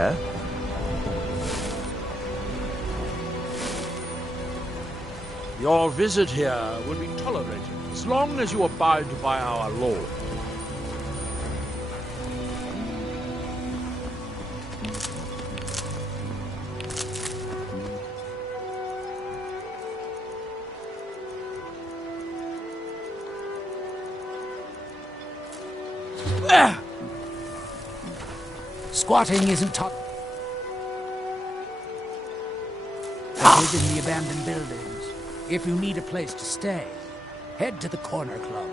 yeah? Your visit here will be tolerated as long as you abide by our law. Squatting isn't taught. I live in the abandoned buildings. If you need a place to stay, head to the Corner Club.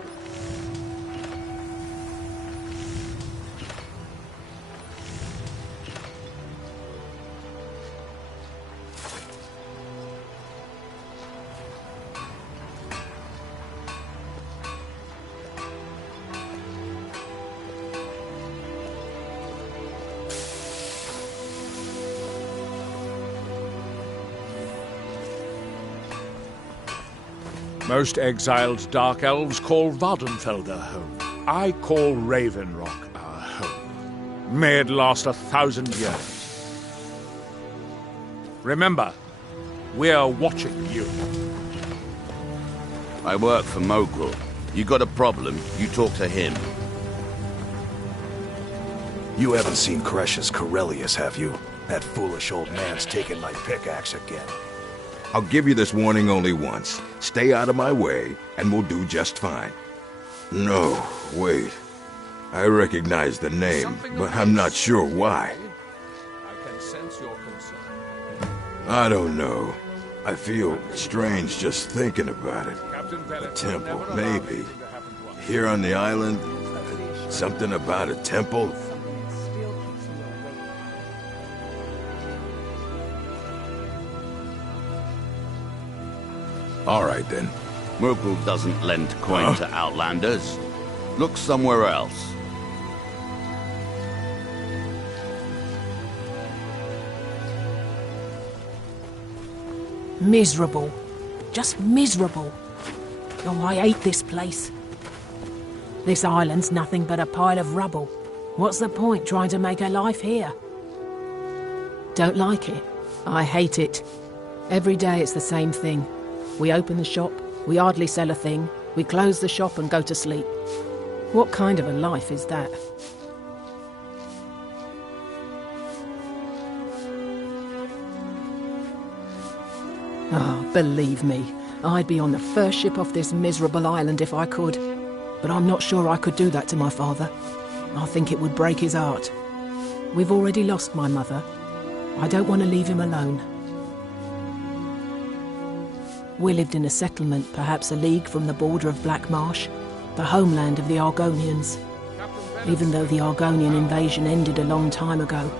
Most exiled Dark Elves call Vardenfelder home. I call Raven Rock our home. May it last 1,000 years. Remember, we're watching you. I work for Mogul. You got a problem, you talk to him. You haven't seen Cresh's Corellius, have you? That foolish old man's taken my pickaxe again. I'll give you this warning only once. Stay out of my way, and we'll do just fine. No, wait. I recognize the name, but I'm not sure why. I can sense your concern. I don't know. I feel strange just thinking about it. Captain A temple, maybe. Here on the island, something about a temple. All right, then. Mogul doesn't lend coin to outlanders. Look somewhere else. Miserable. Just miserable. Oh, I hate this place. This island's nothing but a pile of rubble. What's the point trying to make a life here? Don't like it. I hate it. Every day it's the same thing. We open the shop, we hardly sell a thing, we close the shop and go to sleep. What kind of a life is that? Oh, believe me, I'd be on the first ship off this miserable island if I could. But I'm not sure I could do that to my father. I think it would break his heart. We've already lost my mother. I don't want to leave him alone. We lived in a settlement, perhaps a league from the border of Black Marsh, the homeland of the Argonians. Even though the Argonian invasion ended a long time ago,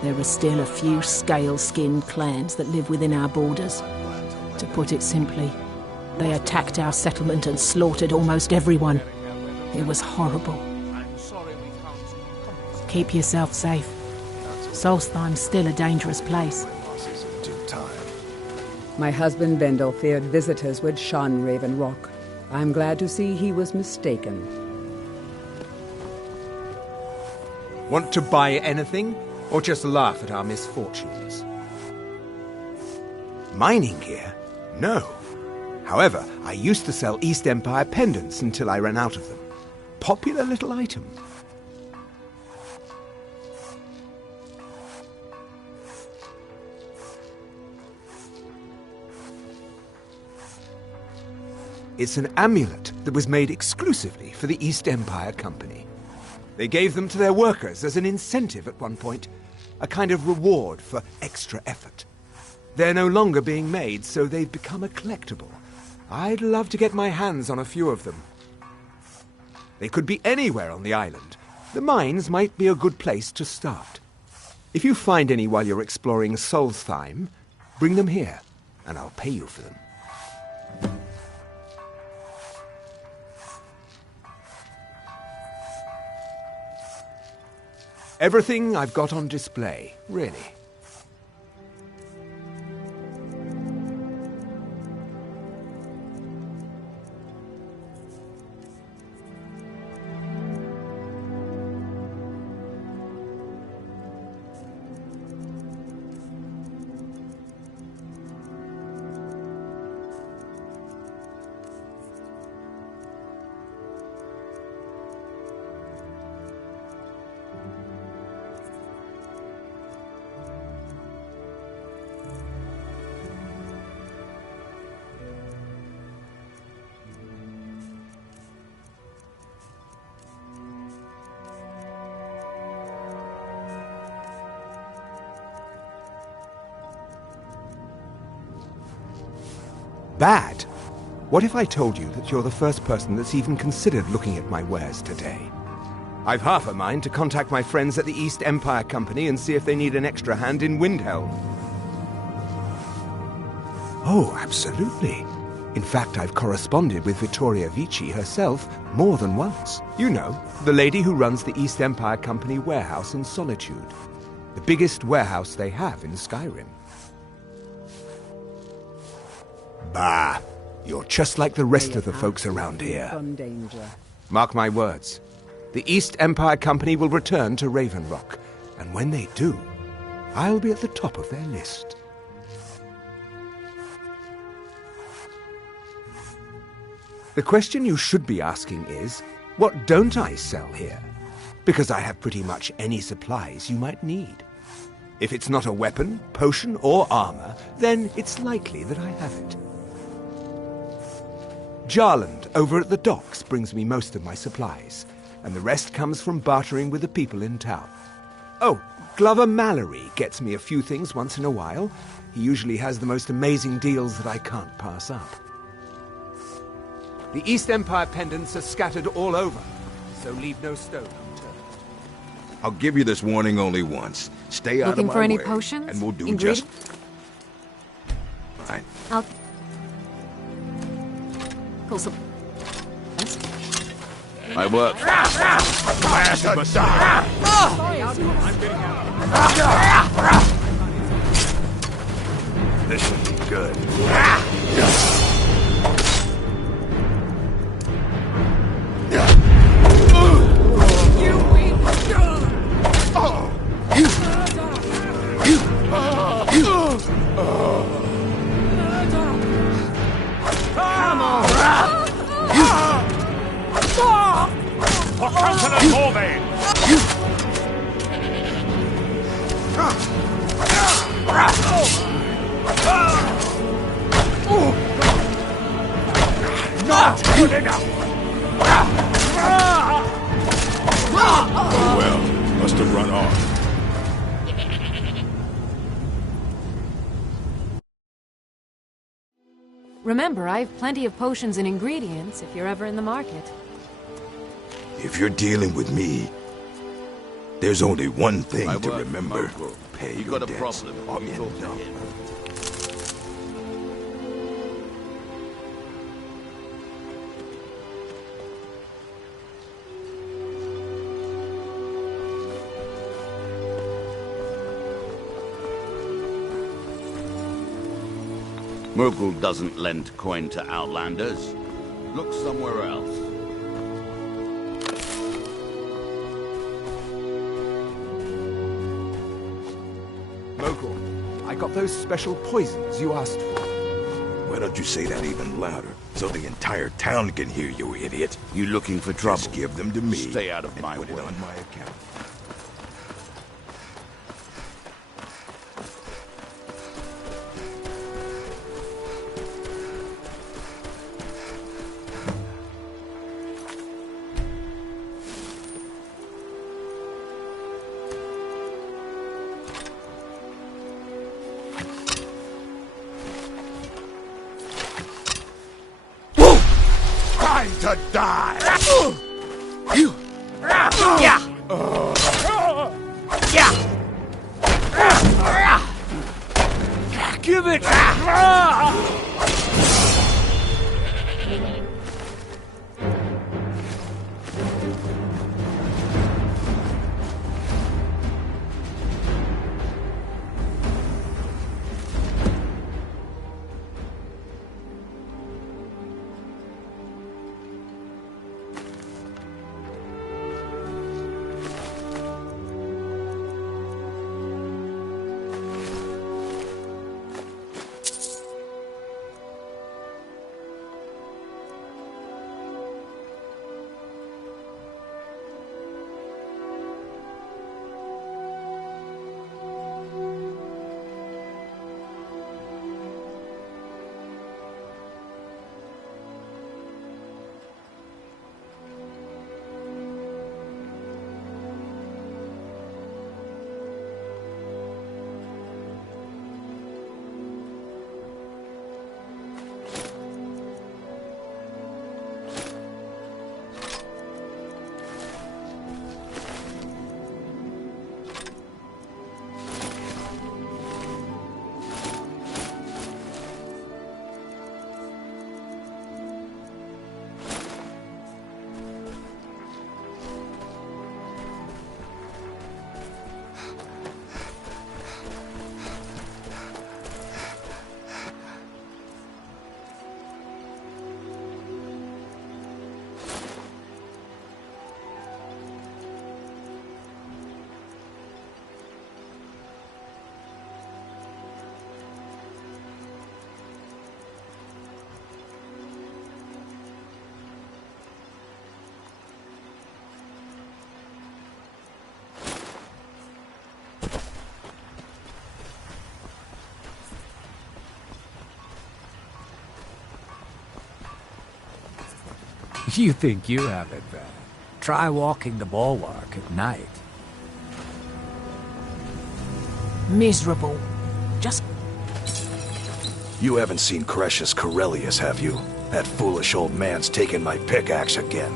there are still a few scale-skinned clans that live within our borders. To put it simply, they attacked our settlement and slaughtered almost everyone. It was horrible. Keep yourself safe. Solstheim's still a dangerous place. My husband Vendel feared visitors would shun Raven Rock. I'm glad to see he was mistaken. Want to buy anything, or just laugh at our misfortunes? Mining here? No. However, I used to sell East Empire pendants until I ran out of them. Popular little item. It's an amulet that was made exclusively for the East Empire Company. They gave them to their workers as an incentive at one point, a kind of reward for extra effort. They're no longer being made, so they've become a collectible. I'd love to get my hands on a few of them. They could be anywhere on the island. The mines might be a good place to start. If you find any while you're exploring Solstheim, bring them here, and I'll pay you for them. Everything I've got on display, really. Bad? What if I told you that you're the first person that's even considered looking at my wares today? I've half a mind to contact my friends at the East Empire Company and see if they need an extra hand in Windhelm. Oh, absolutely. In fact, I've corresponded with Vittoria Vici herself more than once. You know, the lady who runs the East Empire Company warehouse in Solitude. The biggest warehouse they have in Skyrim. Bah! You're just like the rest of the folks around here. From danger. Mark my words. The East Empire Company will return to Raven Rock, and when they do, I'll be at the top of their list. The question you should be asking is, what don't I sell here? Because I have pretty much any supplies you might need. If it's not a weapon, potion, or armor, then it's likely that I have it. Jarland, over at the docks, brings me most of my supplies, and the rest comes from bartering with the people in town. Oh, Glover Mallory gets me a few things once in a while. He usually has the most amazing deals that I can't pass up. The East Empire pendants are scattered all over, so leave no stone unturned. I'll give you this warning only once. Stay out of my way. Looking for any potions? And we'll do Ingredients? just fine. I'll pull some. I work. Blasted Messiah! This should be good. For countenance Orvain! Not good enough! Oh well, must have run off. Remember, I have plenty of potions and ingredients if you're ever in the market. If you're dealing with me, there's only one thing I to work remember. local. Pay You your got a debts problem, or you end talk to them. him. Murgle doesn't lend coin to outlanders. Look somewhere else. Mogul, I got those special poisons you asked for. Why don't you say that even louder, so the entire town can hear you, idiot? You looking for trouble? Just give them to me. Stay out of and my put it way. on my account. Time to die! Give it! You think you have it bad. Try walking the bulwark at night. Miserable. Just... You haven't seen Crescius Corellius, have you? That foolish old man's taken my pickaxe again.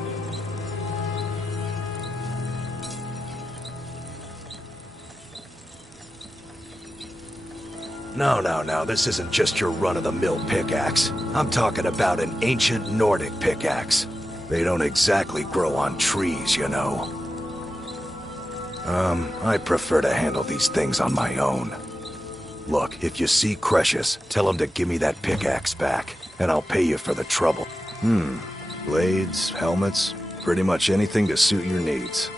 No, this isn't just your run-of-the-mill pickaxe. I'm talking about an ancient Nordic pickaxe. They don't exactly grow on trees, you know. I prefer to handle these things on my own. Look, if you see Crescius, tell him to give me that pickaxe back, and I'll pay you for the trouble. Blades, helmets, pretty much anything to suit your needs.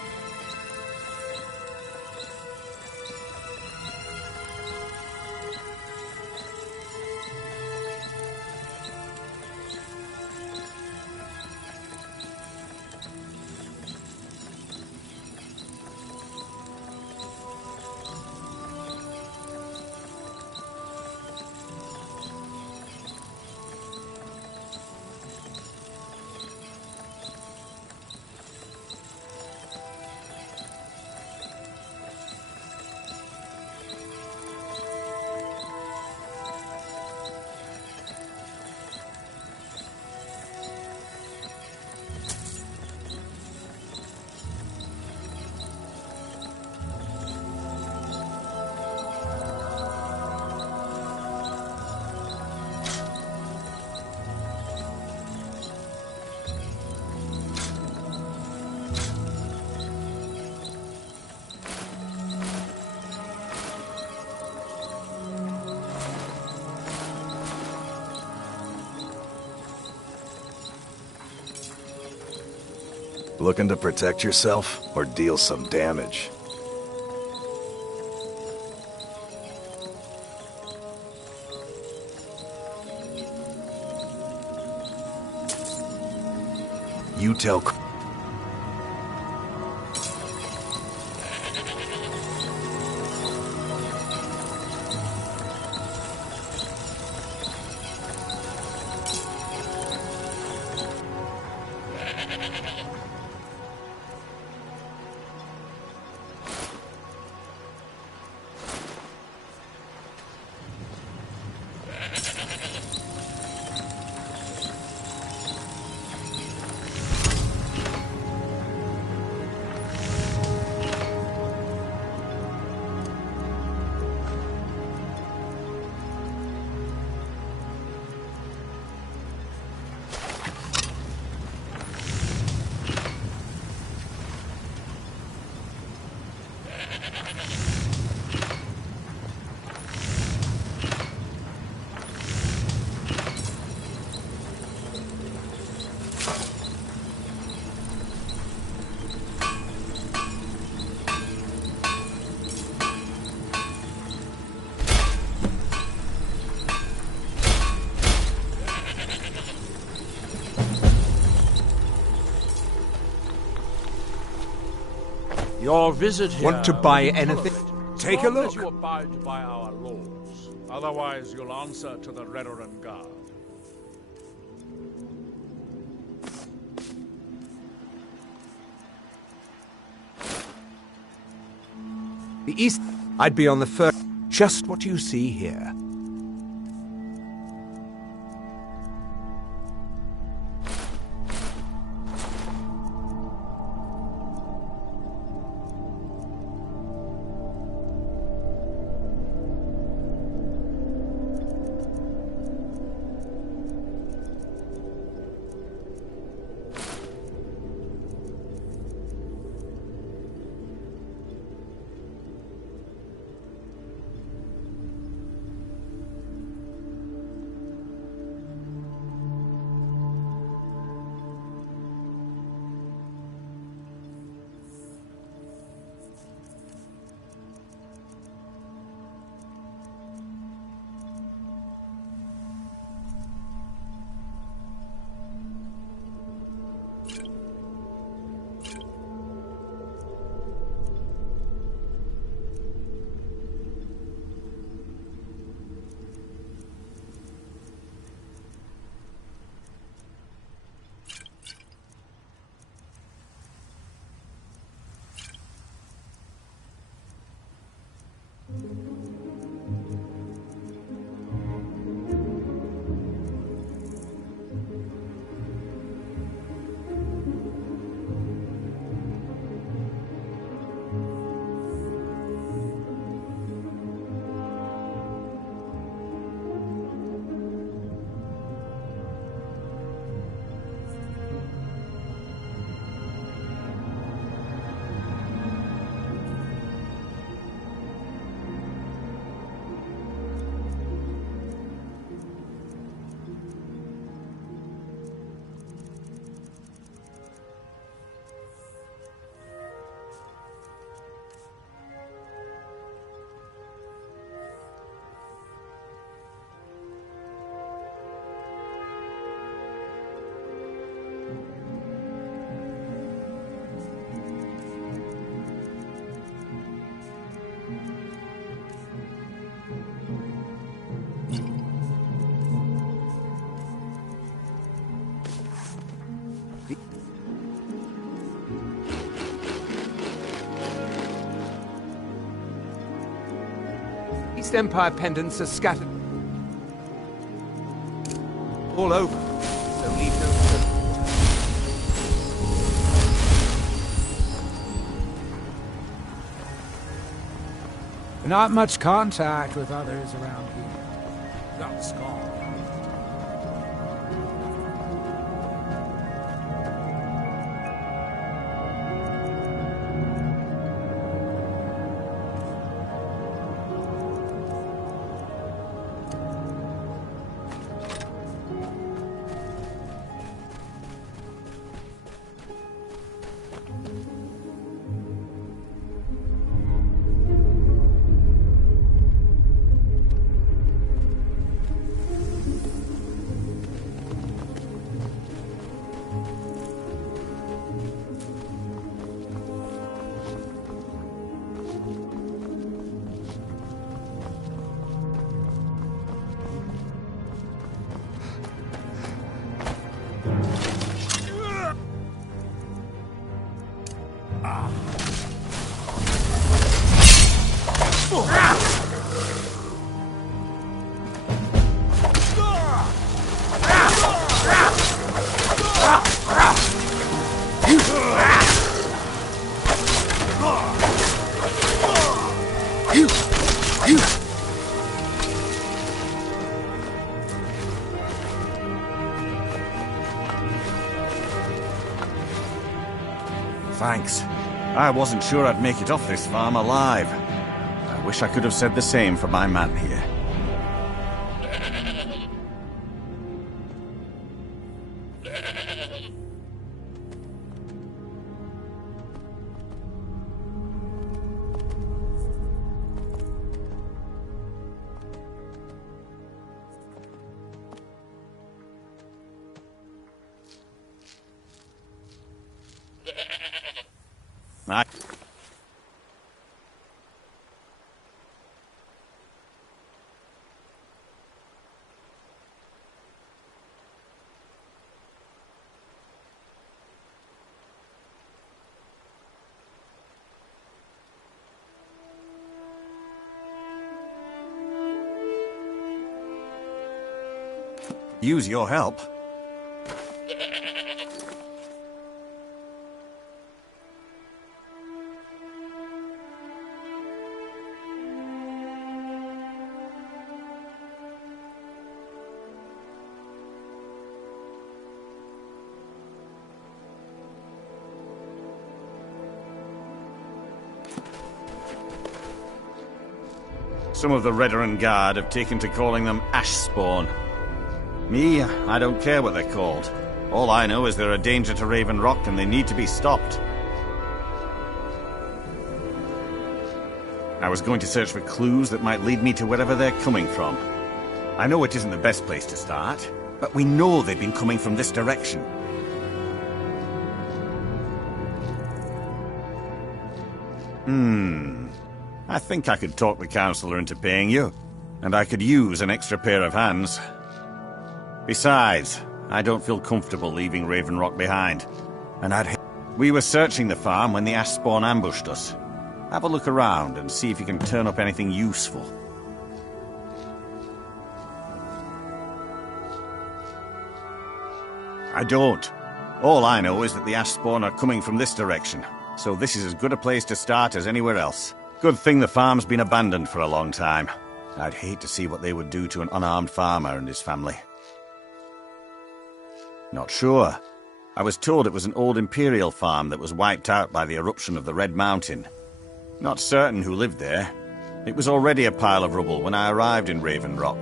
Looking to protect yourself, or deal some damage? You tell... Your visit here... Want to buy anything? Take a look. That you abide by our laws. Otherwise, you'll answer to the Redoran Guard. The east... I'd be on the first... Just what you see here. East Empire pendants are scattered all over, so leave no Not much contact with others around here. Got Skull. Thanks. I wasn't sure I'd make it off this farm alive. I wish I could have said the same for my man here. Use your help. Some of the Redoran Guard have taken to calling them Ash Spawn. Me, I don't care what they're called. All I know is they're a danger to Raven Rock and they need to be stopped. I was going to search for clues that might lead me to wherever they're coming from. I know it isn't the best place to start, but we know they've been coming from this direction. I think I could talk the Councillor into paying you, and I could use an extra pair of hands. Besides, I don't feel comfortable leaving Raven Rock behind, and We were searching the farm when the Ash Spawn ambushed us. Have a look around and see if you can turn up anything useful. I don't. All I know is that the Ash Spawn are coming from this direction, so this is as good a place to start as anywhere else. Good thing the farm's been abandoned for a long time. I'd hate to see what they would do to an unarmed farmer and his family. Not sure. I was told it was an old Imperial farm that was wiped out by the eruption of the Red Mountain. Not certain who lived there. It was already a pile of rubble when I arrived in Raven Rock.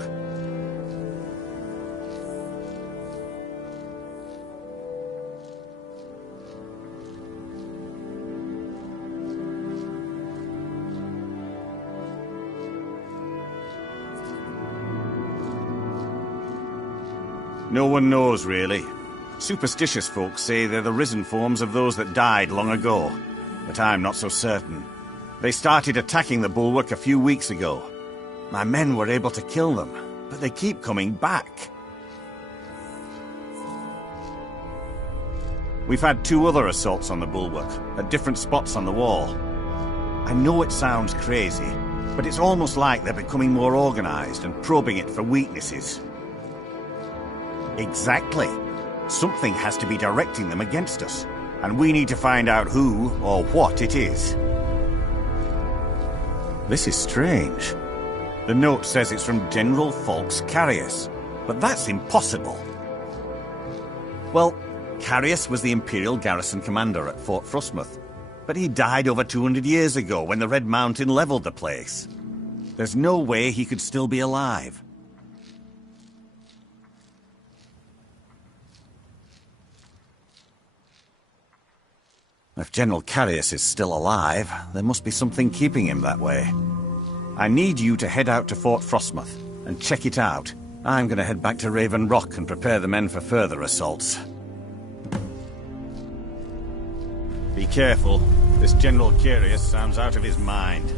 No one knows, really. Superstitious folks say they're the risen forms of those that died long ago, but I'm not so certain. They started attacking the bulwark a few weeks ago. My men were able to kill them, but they keep coming back. We've had 2 other assaults on the bulwark, at different spots on the wall. I know it sounds crazy, But it's almost like they're becoming more organized and probing it for weaknesses. Exactly. Something has to be directing them against us, and we need to find out who or what it is. This is strange. The note says it's from General Folks Carius, but that's impossible. Well, Carius was the Imperial garrison commander at Fort Frostmoth, but he died over 200 years ago when the Red Mountain leveled the place. There's no way he could still be alive. If General Carius is still alive, there must be something keeping him that way. I need you to head out to Fort Frostmoth and check it out. I'm going to head back to Raven Rock and prepare the men for further assaults. Be careful. This General Carius sounds out of his mind.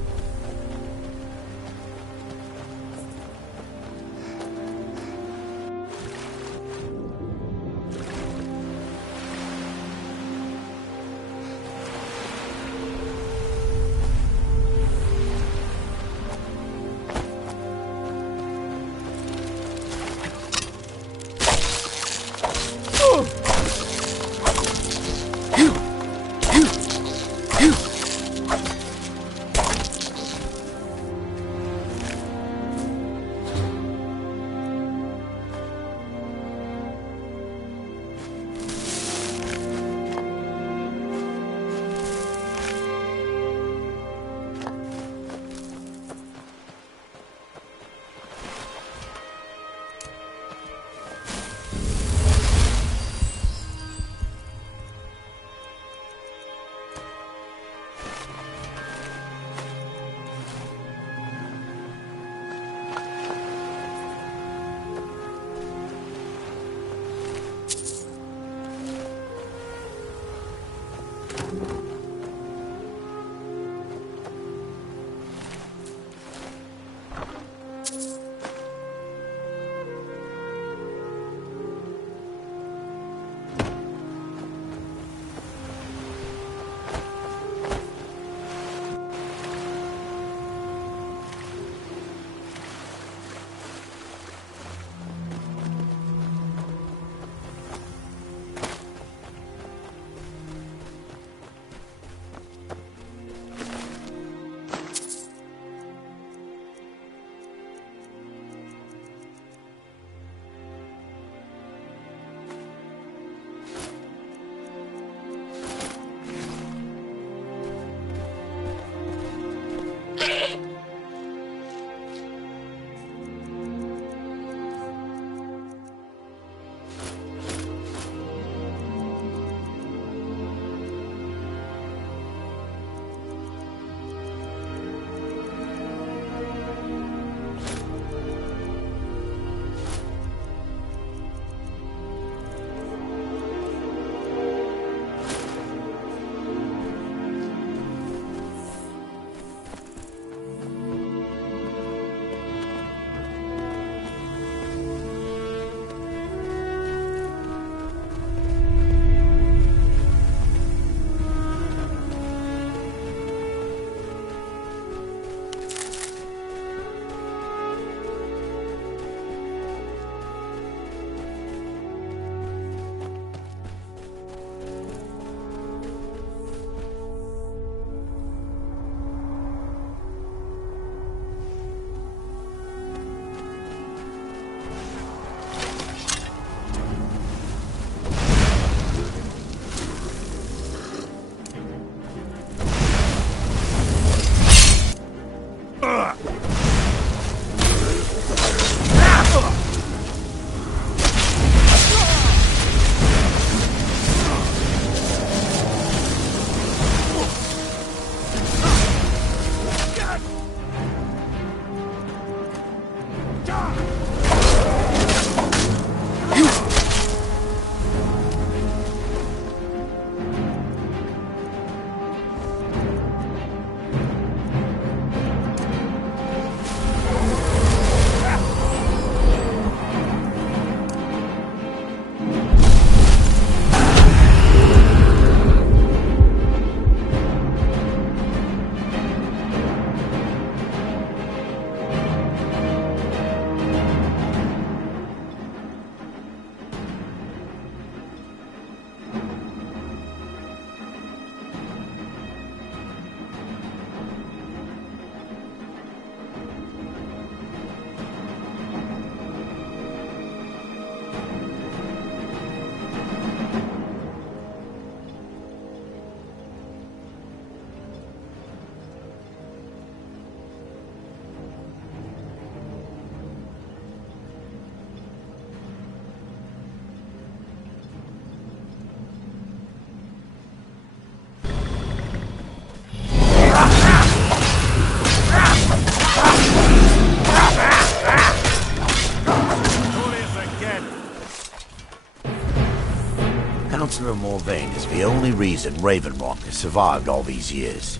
Chancellor Morvain is the only reason Raven Rock has survived all these years.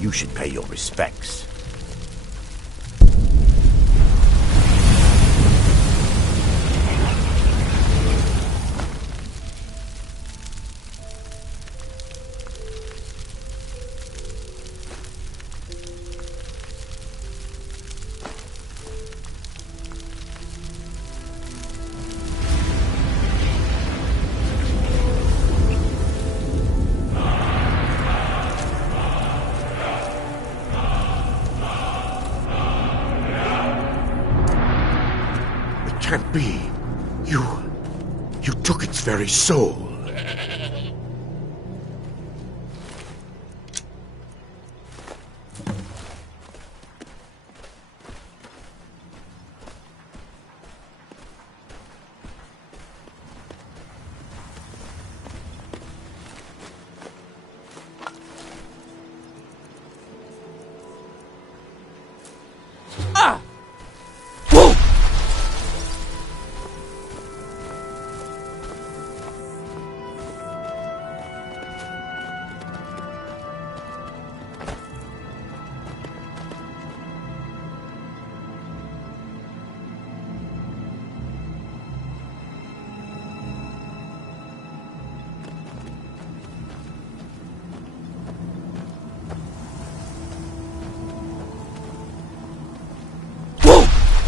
You should pay your respects. Can't be. You took its very soul.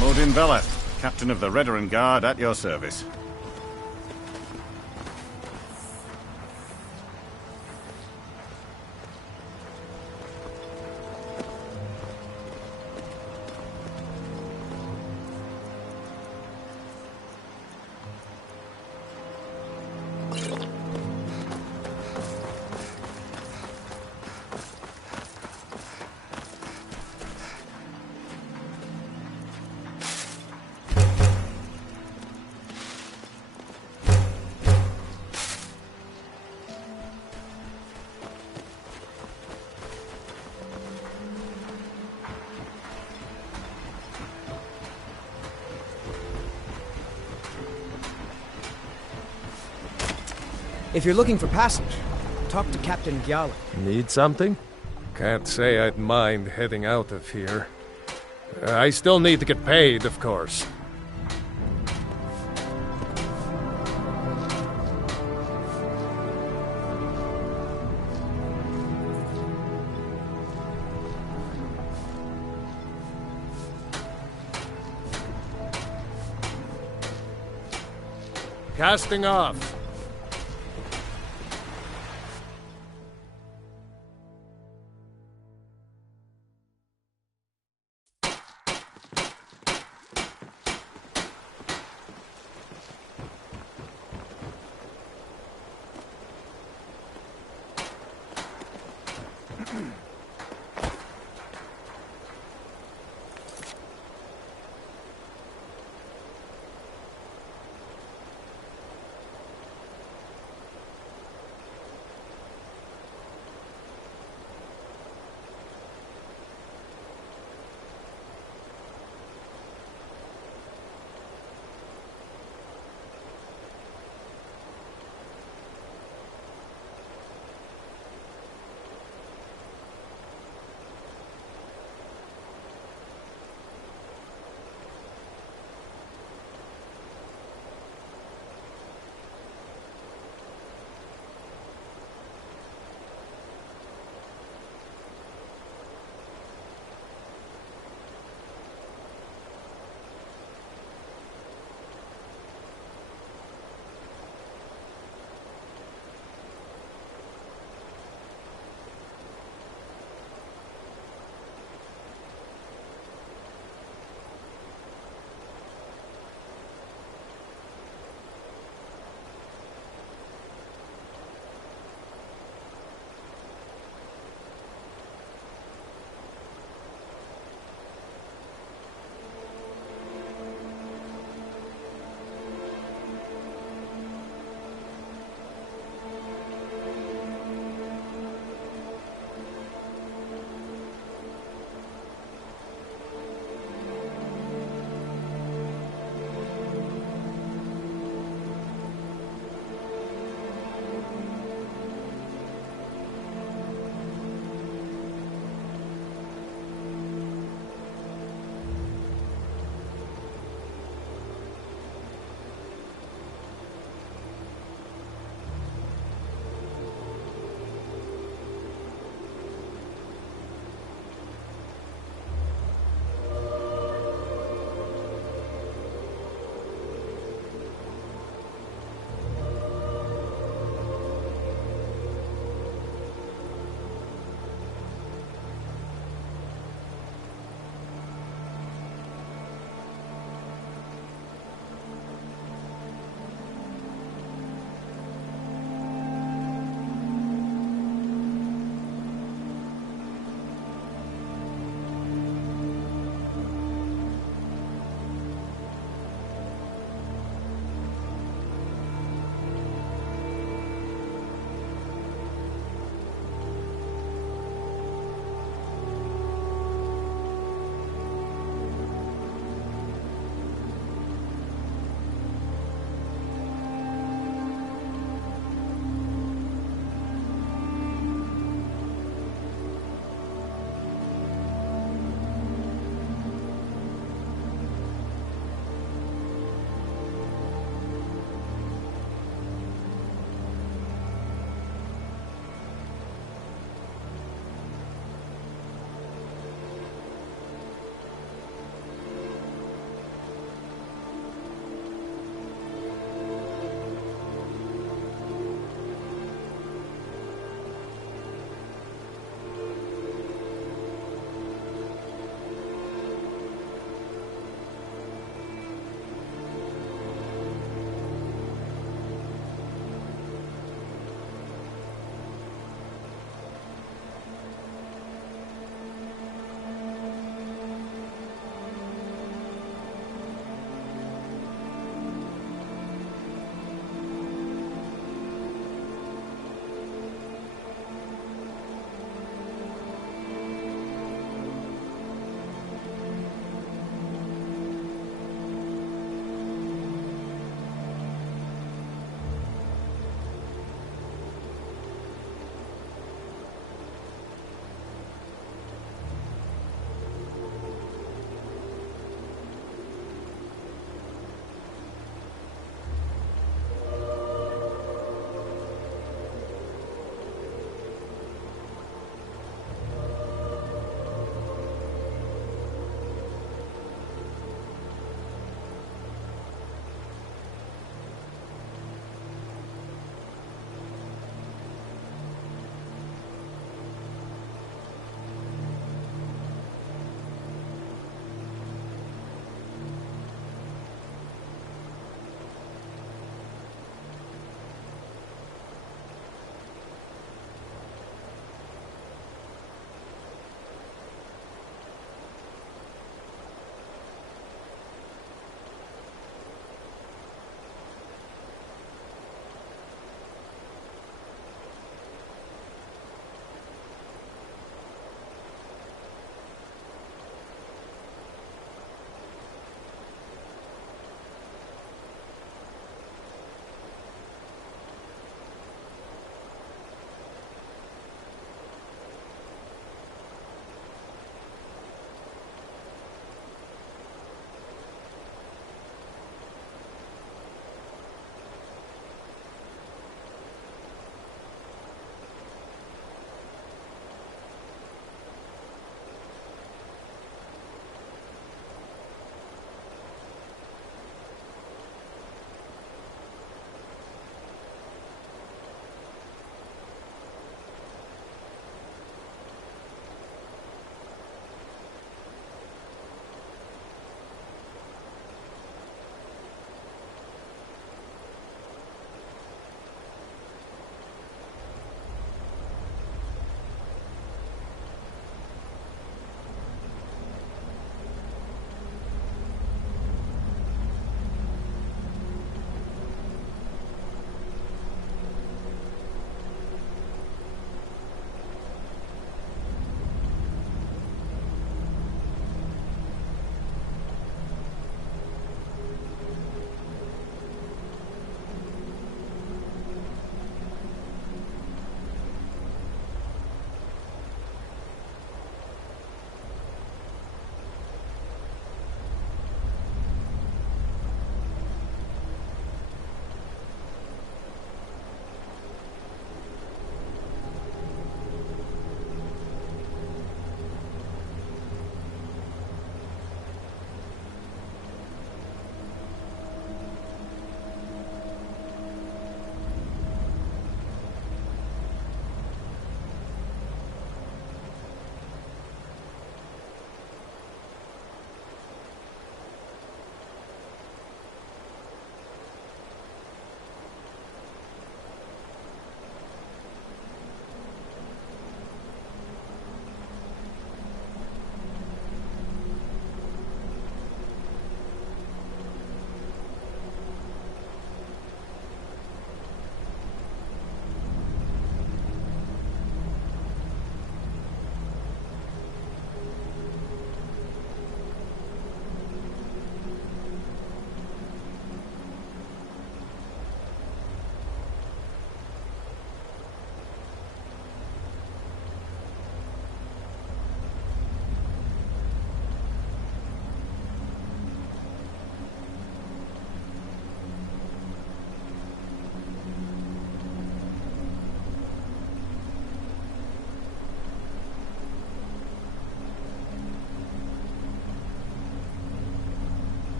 Modin Veleth, Captain of the Redoran Guard, at your service. If you're looking for passage, talk to Captain Gyala. Need something? Can't say I'd mind heading out of here. I still need to get paid, of course. Casting off.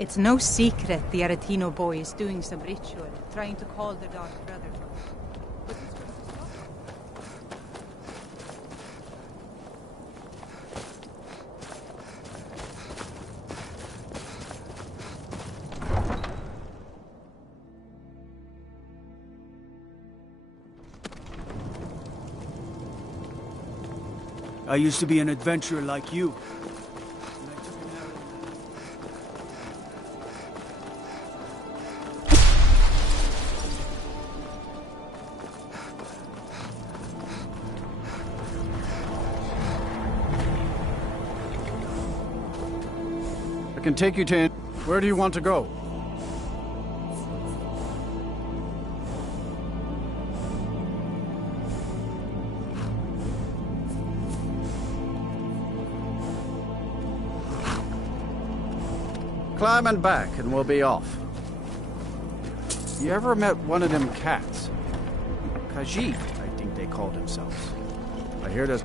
It's no secret the Aretino boy is doing some ritual, trying to call the Dark Brother. I used to be an adventurer like you. I can take you to... Where do you want to go? Climb and back, and we'll be off. You ever met one of them cats? Khajiit, I think they called themselves. I hear there's...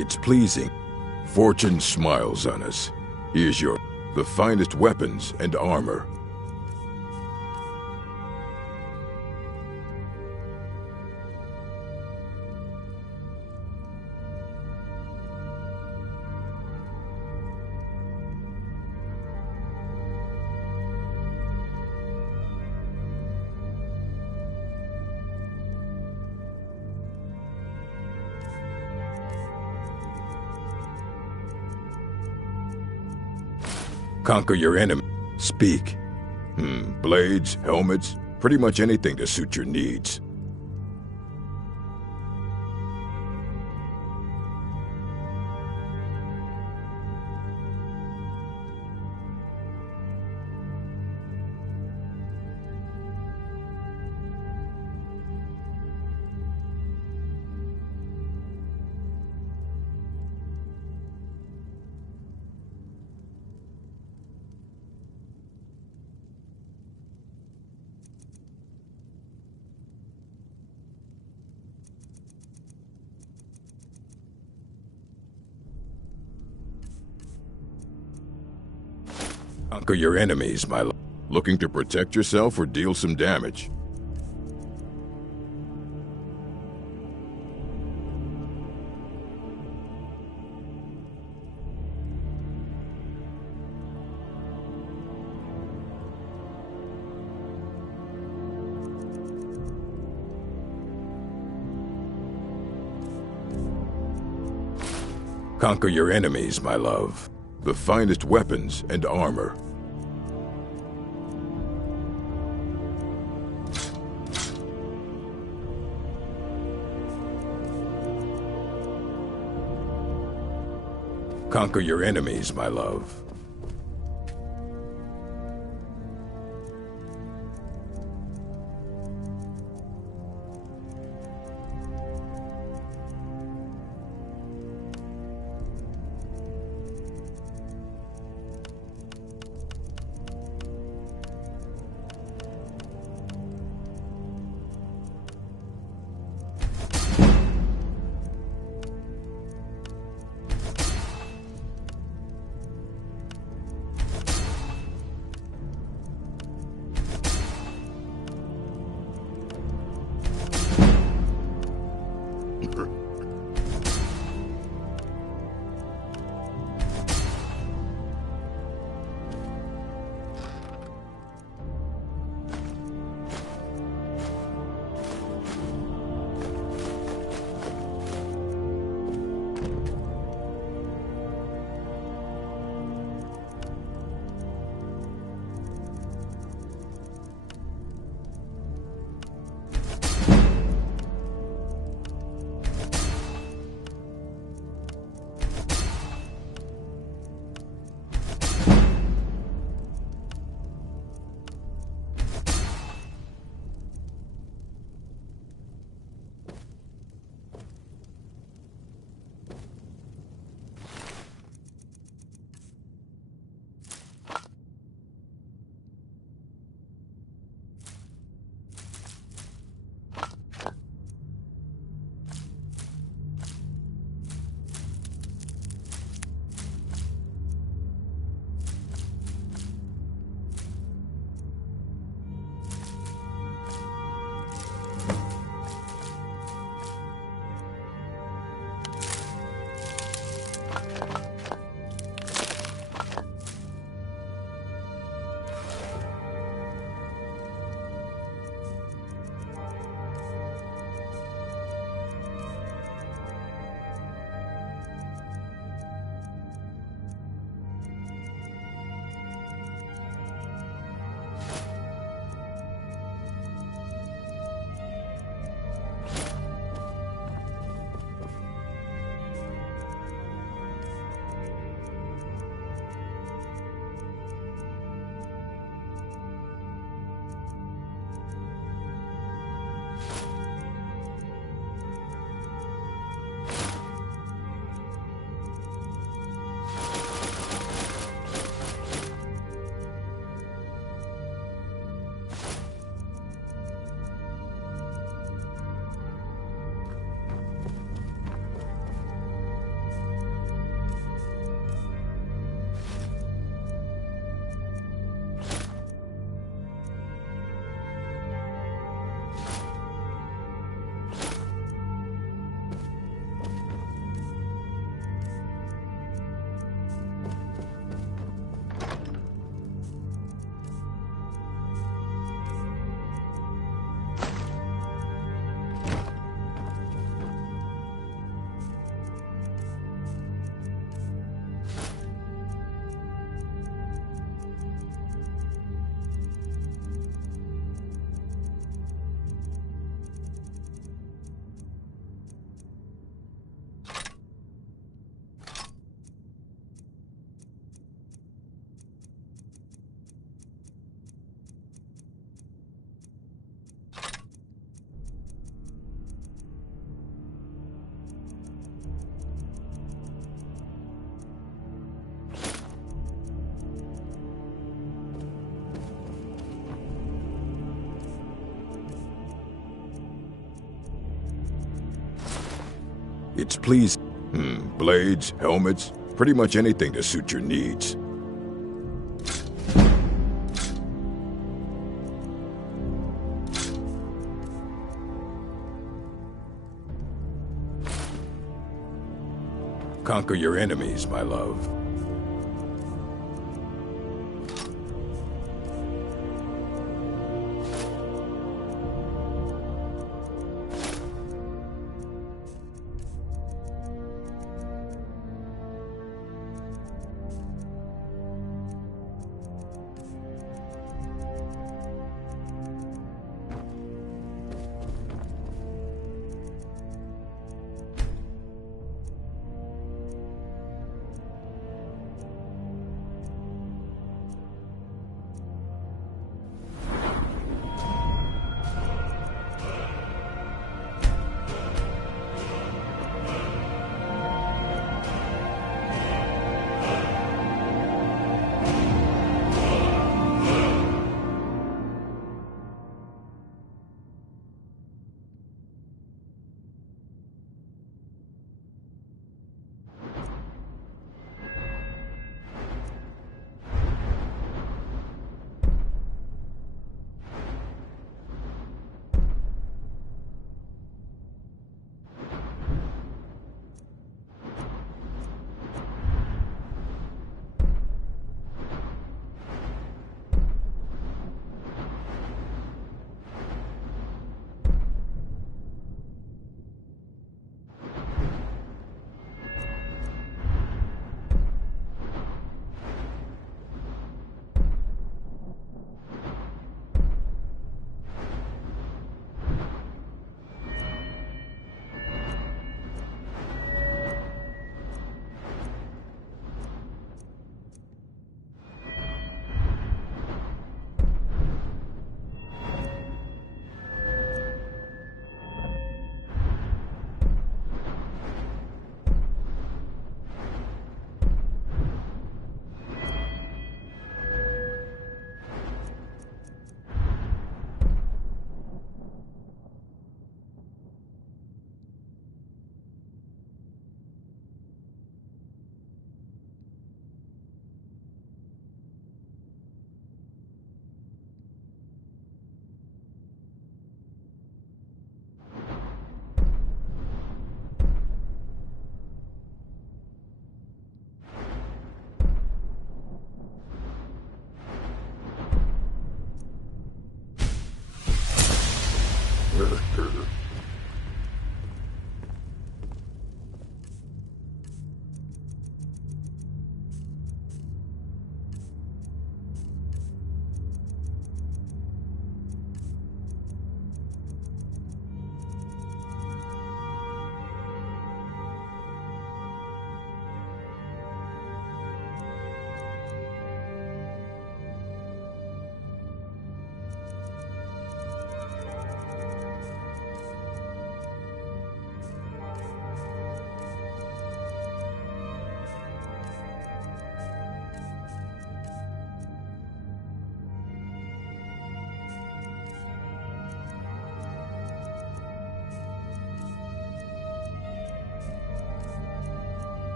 It's pleasing. Fortune smiles on us. Here's the finest weapons and armor. Conquer your enemy. Speak. Blades, helmets, pretty much anything to suit your needs. Conquer your enemies, my love. Looking to protect yourself or deal some damage? Conquer your enemies, my love. The finest weapons and armor. Conquer your enemies, my love. It's please. Blades, helmets, pretty much anything to suit your needs. Conquer your enemies, my love.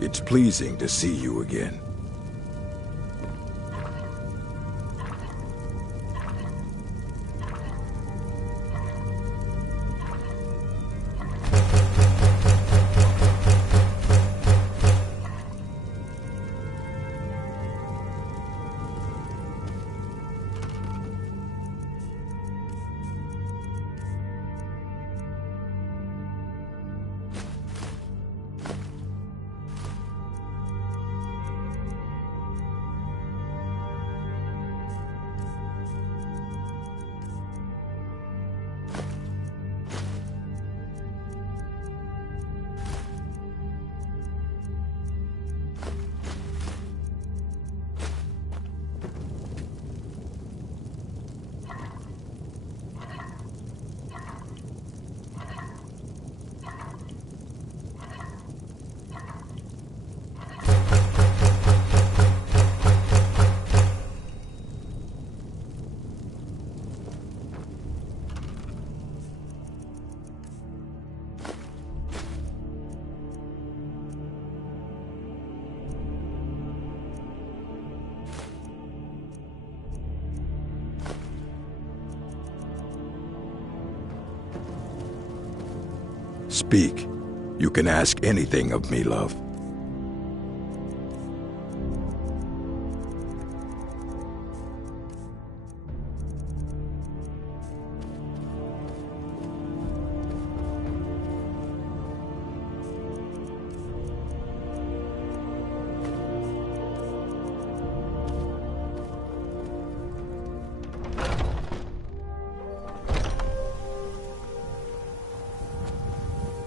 It's pleasing to see you again. Speak. You can ask anything of me, love.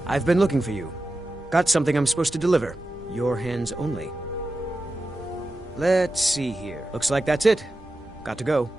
I've been looking for you. Got something I'm supposed to deliver. Your hands only. Let's see here. Looks like that's it. Got to go.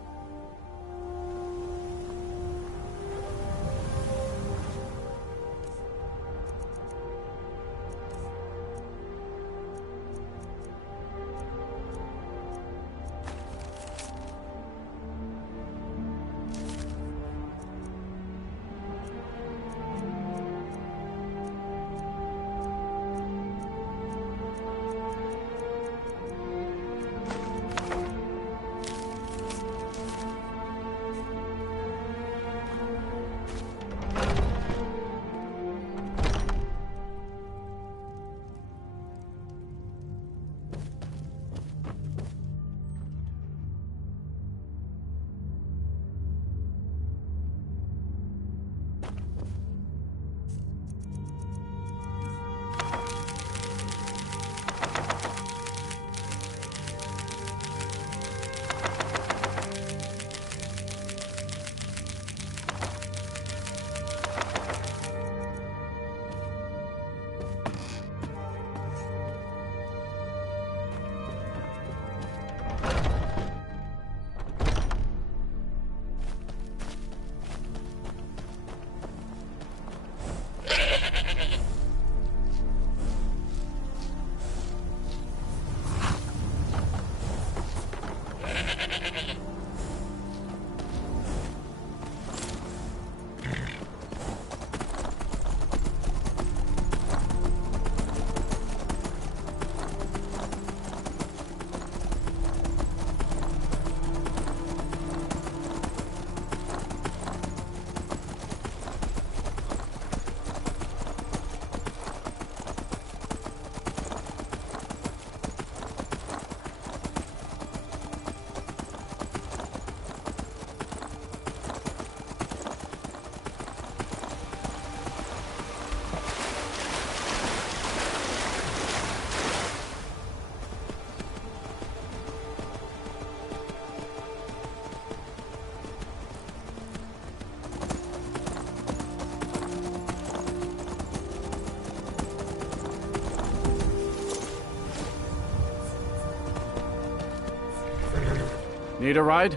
Need a ride?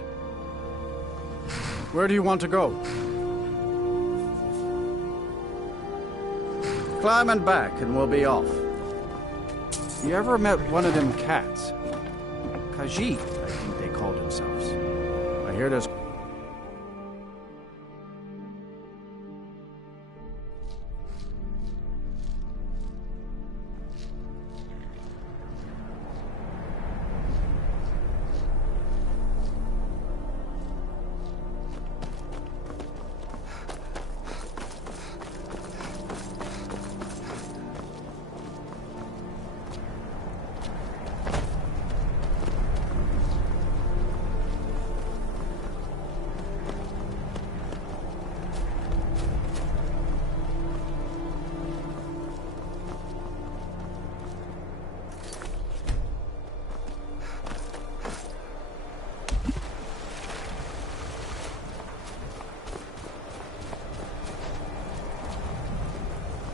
Where do you want to go? Climb and back and we'll be off. You ever met one of them cats? Khajiit, I think they called themselves. I hear there's...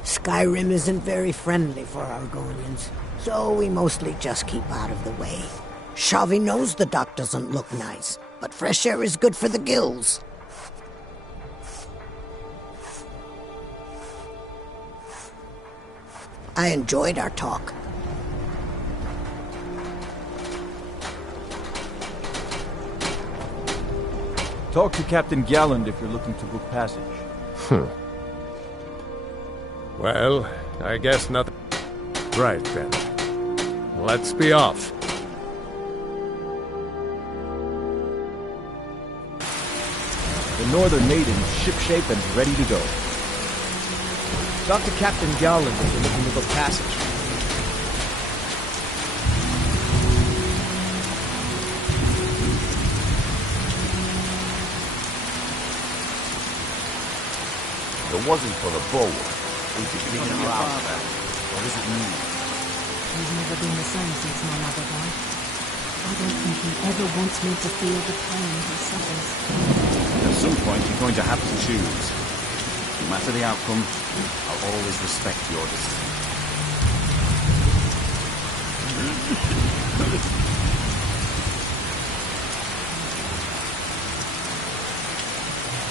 Skyrim isn't very friendly for Argonians, so we mostly just keep out of the way. Shavi knows the dock doesn't look nice, but fresh air is good for the gills. I enjoyed our talk. Talk to Captain Galland if you're looking to book passage. Well, I guess nothing. Right then. Let's be off. The Northern Maiden's shipshape and ready to go. Talk to Captain Garland if you're looking to book passage. If it wasn't for the bulwark, we'd be cleaning her out. What does it mean? He's never been the same since my mother died. I don't think he ever wants me to feel the pain he suffers. At some point, you're going to have to choose. No matter the outcome, I'll always respect your decision.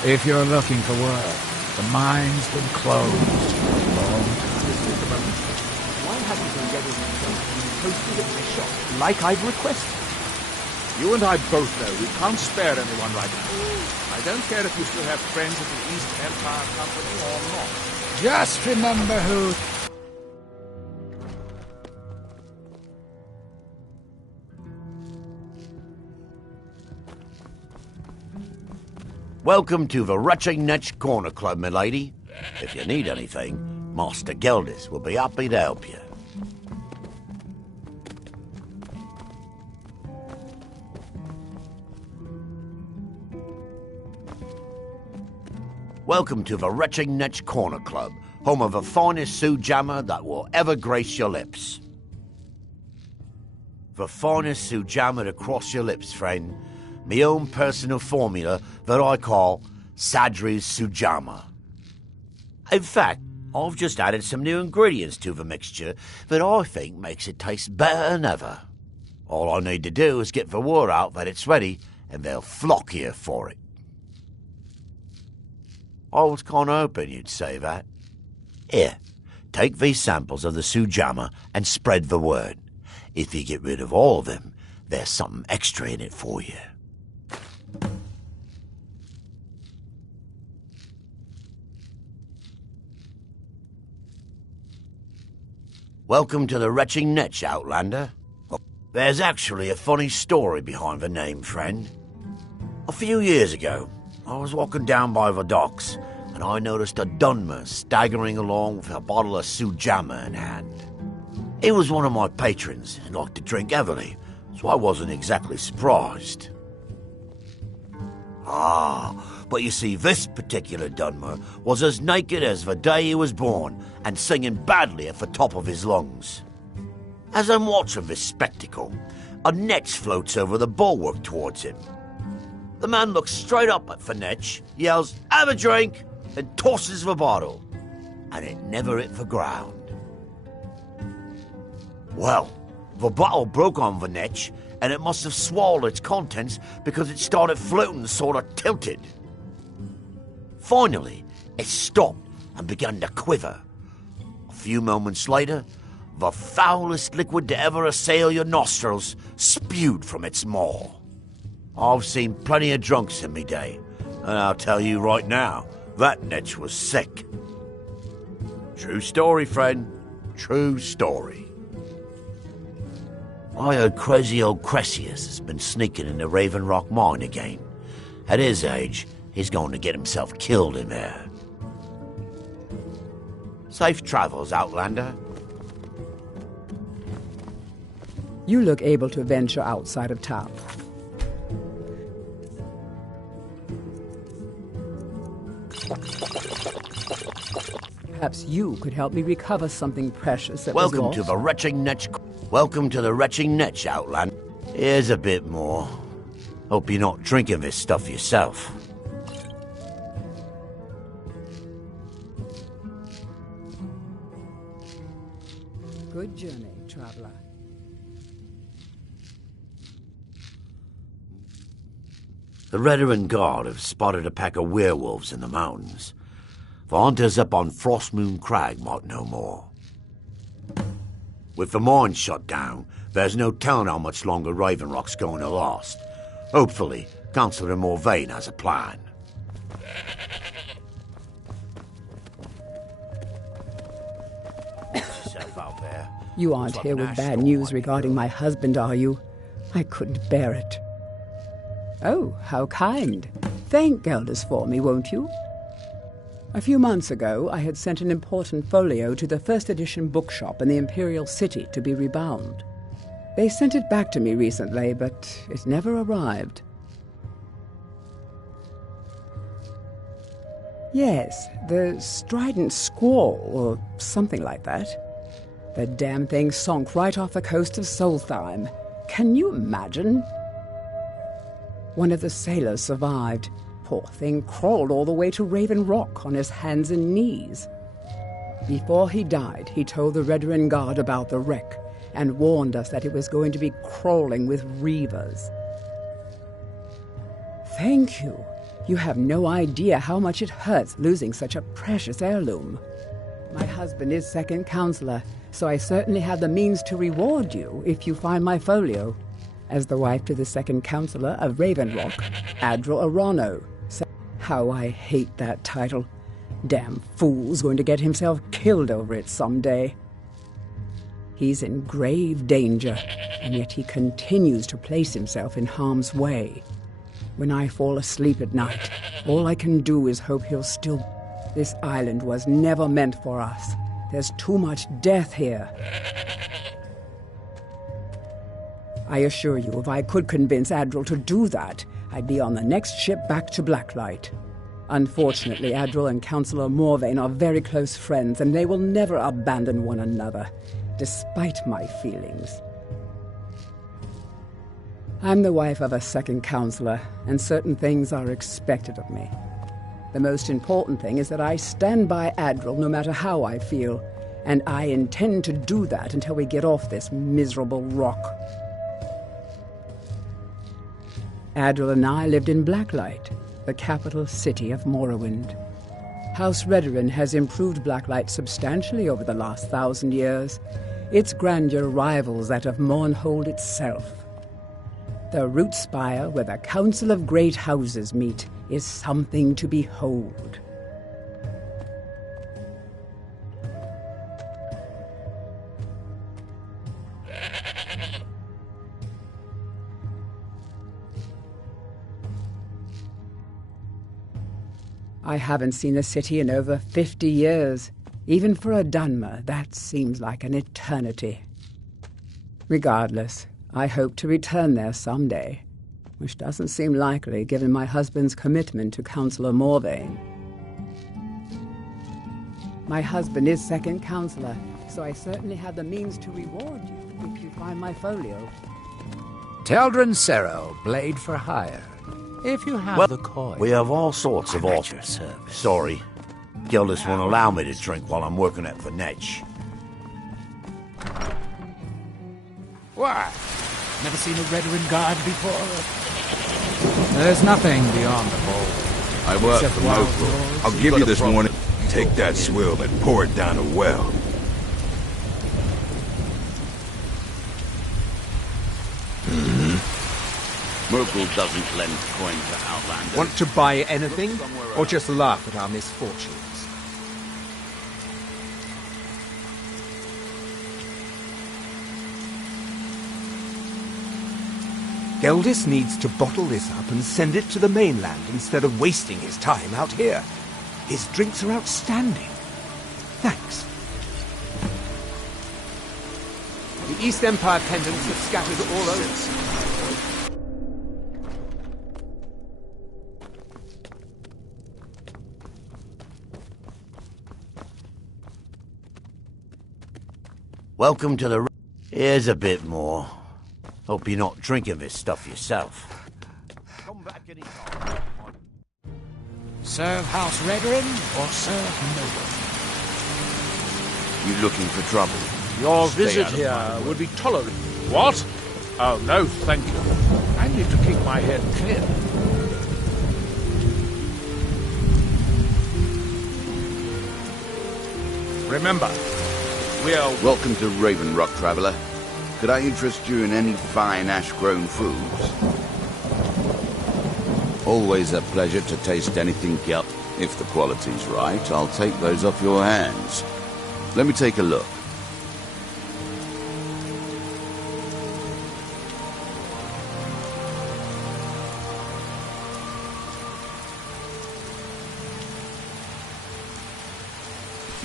If you're looking for work, the mine's been closed for a long time. Why haven't you getting posted at my shop like I've requested? You and I both know we can't spare anyone right now. I don't care if you still have friends at the East Empire Company or not. Just remember who... Welcome to the Retching Corner Club, milady. If you need anything, Master Geldis will be happy to help you. Welcome to the Retching Corner Club, home of the finest sujamma that will ever grace your lips. The finest sujamma to cross your lips, friend. My own personal formula that I call Sadri's Sujamma. In fact, I've just added some new ingredients to the mixture that I think makes it taste better than ever. All I need to do is get the word out that it's ready, and they'll flock here for it. I was kind of hoping you'd say that. Here, take these samples of the Sujamma and spread the word. If you get rid of all of them, there's something extra in it for you. Welcome to the Retching Netch, Outlander. There's actually a funny story behind the name, friend. A few years ago, I was walking down by the docks, and I noticed a Dunmer staggering along with a bottle of Sujamma in hand. He was one of my patrons and liked to drink heavily, so I wasn't exactly surprised. But you see, this particular Dunmer was as naked as the day he was born and singing badly at the top of his lungs. As I'm watching this spectacle, a netch floats over the bulwark towards him. The man looks straight up at the netch, yells, "Have a drink!" and tosses the bottle. And it never hit the ground. Well, the bottle broke on the netch, and it must have swallowed its contents because it started floating sort of tilted. Finally, it stopped and began to quiver. A few moments later, the foulest liquid to ever assail your nostrils spewed from its maw. I've seen plenty of drunks in me day, and I'll tell you right now, that netch was sick. True story, friend. True story. I heard crazy old Cressius has been sneaking in the Raven Rock mine again. At his age, he's going to get himself killed in there. Safe travels, Outlander. You look able to venture outside of town. Perhaps you could help me recover something precious that was lost. Welcome to the Retching Netch. Welcome to the Retching Netch, Outlander. Here's a bit more. Hope you're not drinking this stuff yourself. Good journey, traveler. The Redoran Guard have spotted a pack of werewolves in the mountains. The hunters up on Frostmoon Crag might know more. With the mine shut down, there's no telling how much longer Raven Rock's going to last. Hopefully, Councillor Morvain has a plan. Watch yourself out there. You aren't here with bad news regarding my husband, are you? I couldn't bear it. Oh, how kind. Thank Geldis for me, won't you? A few months ago, I had sent an important folio to the first edition bookshop in the Imperial City to be rebound. They sent it back to me recently, but it never arrived. Yes, the Strident Squall, or something like that. The damn thing sunk right off the coast of Solstheim. Can you imagine? One of the sailors survived. Poor thing crawled all the way to Raven Rock on his hands and knees. Before he died, he told the Redoran Guard about the wreck and warned us that it was going to be crawling with reavers. Thank you. You have no idea how much it hurts losing such a precious heirloom. My husband is second counselor, so I certainly have the means to reward you if you find my folio. As the wife to the second counselor of Raven Rock, Admiral Arano. How I hate that title. Damn fool's going to get himself killed over it someday. He's in grave danger, and yet he continues to place himself in harm's way. When I fall asleep at night, all I can do is hope he'll still... This island was never meant for us. There's too much death here. I assure you, if I could convince Admiral to do that, I'd be on the next ship back to Blacklight. Unfortunately, Admiral and Councillor Morvain are very close friends, and they will never abandon one another, despite my feelings. I'm the wife of a second counselor, and certain things are expected of me. The most important thing is that I stand by Admiral no matter how I feel, and I intend to do that until we get off this miserable rock. Admiral and I lived in Blacklight, the capital city of Morrowind. House Redoran has improved Blacklight substantially over the last 1,000 years. Its grandeur rivals that of Mournhold itself. The root spire where the Council of Great Houses meet is something to behold. I haven't seen the city in over 50 years. Even for a Dunmer, that seems like an eternity. Regardless, I hope to return there someday, which doesn't seem likely given my husband's commitment to Councillor Morvain. My husband is second counselor, so I certainly have the means to reward you if you find my folio. Teldrin Serro, blade for hire. If you have the coin. We have all sorts of offers. Sorry, Gildas won't allow me to drink while I'm working at Venetch. Why? Never seen a Redoran Guard before? There's nothing beyond the bowl. I work for Mofo. I'll give you this warning. Take that swill and pour it down a well. Merkel doesn't lend coin to Outlanders. Want to buy anything, or just laugh at our misfortunes? Geldis needs to bottle this up and send it to the mainland instead of wasting his time out here. His drinks are outstanding. Thanks. The East Empire pendants are scattered all over. Welcome to the... Here's a bit more. Hope you're not drinking this stuff yourself. Come back anytime. Serve House Redoran or serve no one? You looking for trouble? Your Stay visit out of here my way. would be tolerated. What? Oh, no, thank you. I need to keep my head clear. Remember, we are... Welcome to Raven Rock, traveler. Could I interest you in any fine ash-grown foods? Always a pleasure to taste anything else. If the quality's right, I'll take those off your hands. Let me take a look.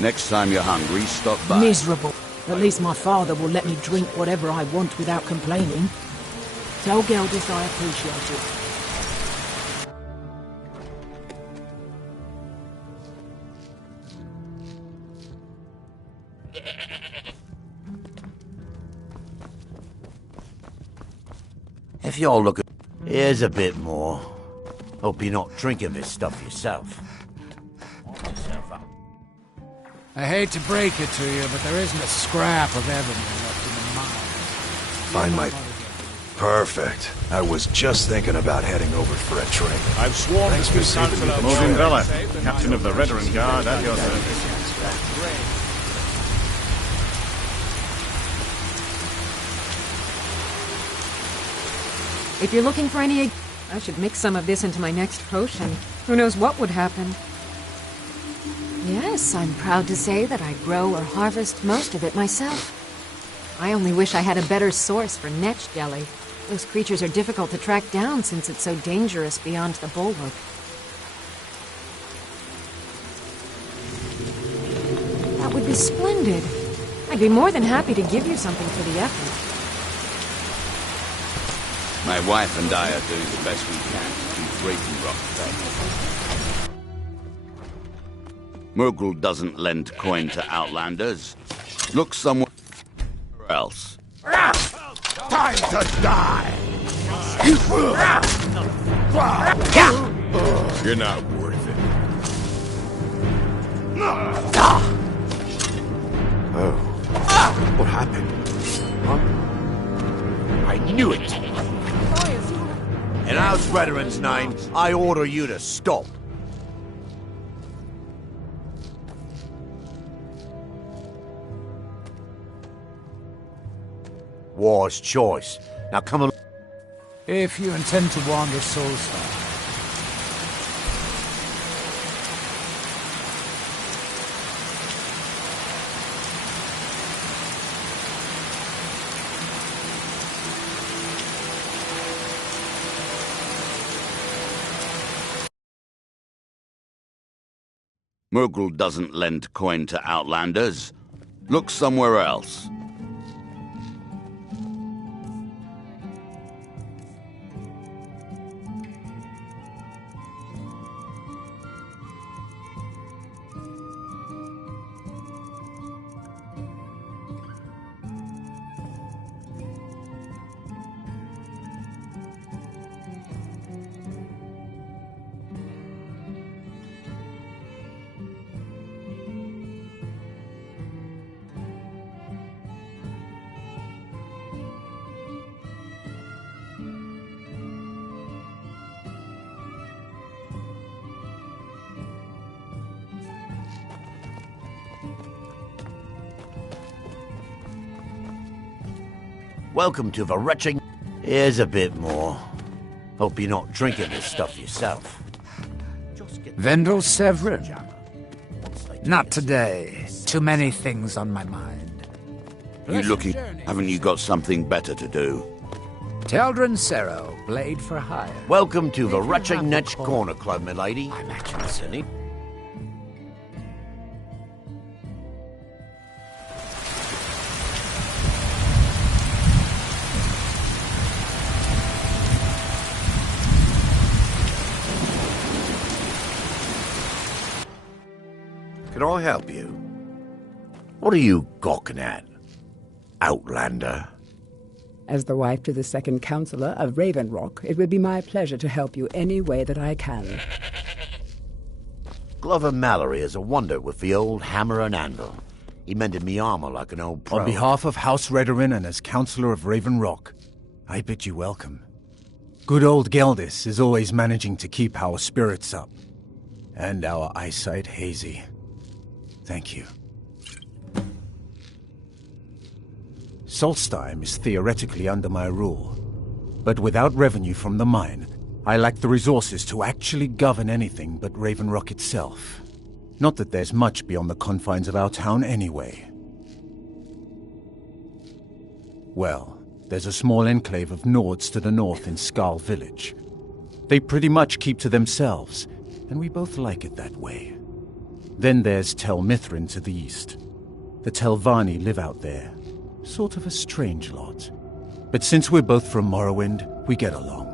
Next time you're hungry, stop by. Miserable. At least my father will let me drink whatever I want without complaining. Tell Geldis I appreciate it. If you're looking... Here's a bit more. Hope you're not drinking this stuff yourself. I hate to break it to you, but there isn't a scrap of evidence left in the mine. Find my... Perfect. I was just thinking about heading over for a drink. I've sworn Thanks to for be saving me the Morgan trip. Bella, captain of the Veteran Guard at your service. If you're looking for any... I should mix some of this into my next potion. Who knows what would happen? Yes, I'm proud to say that I grow or harvest most of it myself. I only wish I had a better source for netch jelly. Those creatures are difficult to track down since it's so dangerous beyond the bulwark. That would be splendid. I'd be more than happy to give you something for the effort. My wife and I are doing the best we can to keep Raven Rock fed. Murgle doesn't lend coin to outlanders. Look somewhere else. Time to die! You're not worth it. Oh. What happened? Huh? I knew it! In House Veteran's name, I order you to stop. Wise choice. Now come on. If you intend to wander Soulstar, Murgle doesn't lend coin to outlanders. Look somewhere else. Welcome to the wretching... Here's a bit more. Hope you're not drinking this stuff yourself. Vendel Severin. Not today. Too many things on my mind. You looking? Haven't you got something better to do? Teldrin Cerro, blade for hire. Welcome to the Wretching Netch Corner Club, milady. I'm actually silly. Can I help you? What are you gawking at, Outlander? As the wife to the second counselor of Raven Rock, it would be my pleasure to help you any way that I can. Glover Mallory is a wonder with the old hammer and anvil. He mended me armor like an old pro. On behalf of House Redorin and as Counselor of Raven Rock, I bid you welcome. Good old Geldis is always managing to keep our spirits up, and our eyesight hazy. Thank you. Solstheim is theoretically under my rule, but without revenue from the mine, I lack the resources to actually govern anything but Raven Rock itself. Not that there's much beyond the confines of our town anyway. Well, there's a small enclave of Nords to the north in Skarl Village. They pretty much keep to themselves, and we both like it that way. Then there's Tel Mithrin to the east. The Telvanni live out there. Sort of a strange lot. But since we're both from Morrowind, we get along.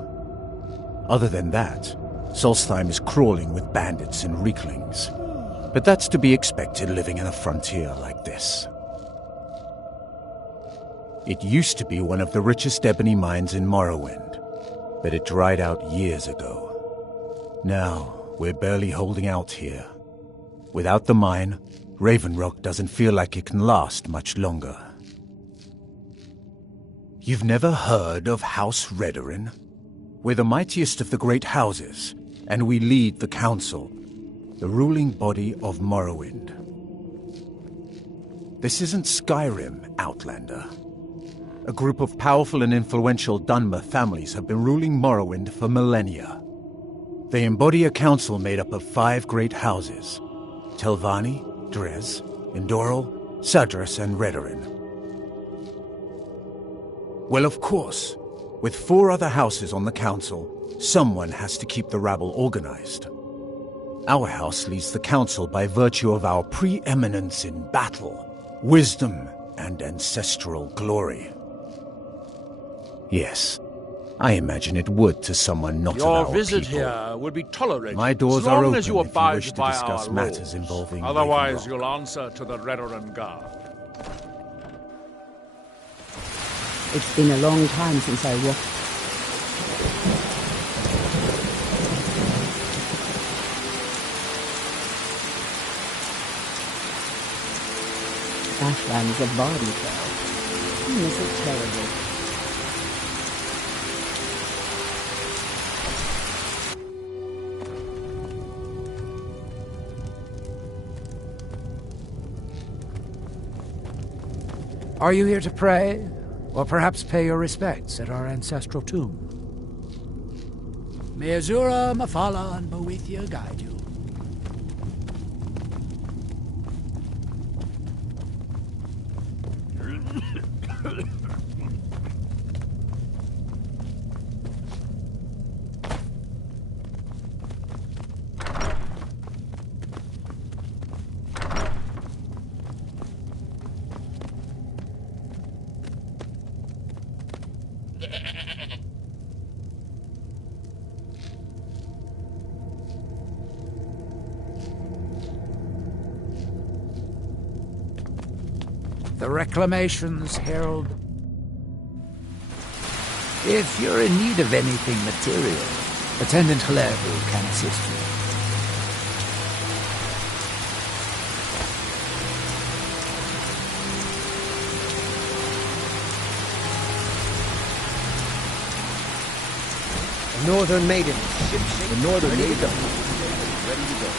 Other than that, Solstheim is crawling with bandits and reeklings. But that's to be expected living in a frontier like this. It used to be one of the richest ebony mines in Morrowind, but it dried out years ago. Now, we're barely holding out here. Without the mine, Raven Rock doesn't feel like it can last much longer. You've never heard of House Redorin? We're the mightiest of the great houses, and we lead the Council, the ruling body of Morrowind. This isn't Skyrim, Outlander. A group of powerful and influential Dunmer families have been ruling Morrowind for millennia. They embody a council made up of 5 great houses: Telvanni, Dres, Indoril, Sadras, and Redorin. Well, of course, with 4 other houses on the council, someone has to keep the rabble organized. Our house leads the council by virtue of our preeminence in battle, wisdom, and ancestral glory. Yes, I imagine it would to someone not of our Your visit people. here will be tolerated My doors as long are open as you if you abide wish to by discuss our matters rules. involving Otherwise, Raven you'll answer to the Redoran Guard. It's been a long time since I walked. Ashland's a body though. He is it terrible. Are you here to pray? Or perhaps pay your respects at our ancestral tomb? May Azura, Mafala, and Boethia guide you. The reclamations herald. If you're in need of anything material, Attendant Halevu can assist you. The Northern Maiden. The Northern Maiden. Ready to go.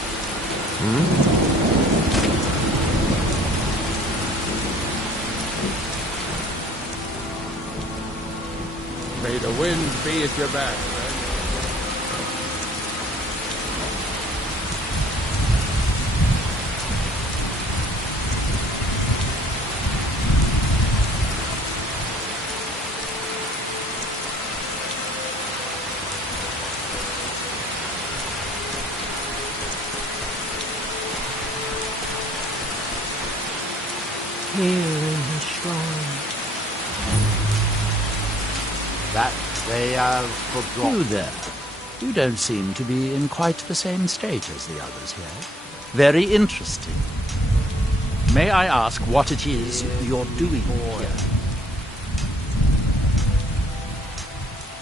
May the wind be at your back, friend. Here in the shrine. That they have forgotten. You there. You don't seem to be in quite the same state as the others here. Very interesting. May I ask what it is you're doing here?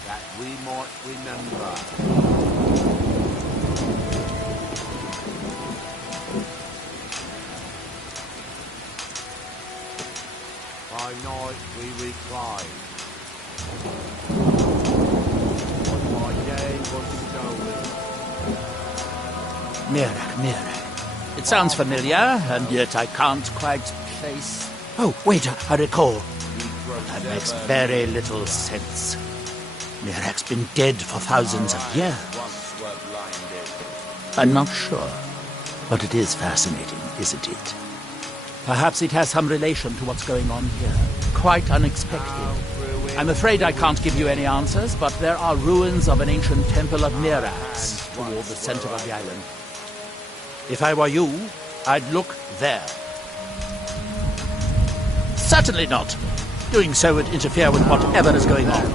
That we might remember. By night we recline. On my day was stolen. Mirak. It sounds familiar, and yet I can't quite place... Oh, wait, I recall. That makes very little sense. Mirak's been dead for thousands of years. I'm not sure, but it is fascinating, isn't it? Perhaps it has some relation to what's going on here. Quite unexpected. I'm afraid I can't give you any answers, but there are ruins of an ancient temple of Mirax toward the center of the island. If I were you, I'd look there. Certainly not. Doing so would interfere with whatever is going on,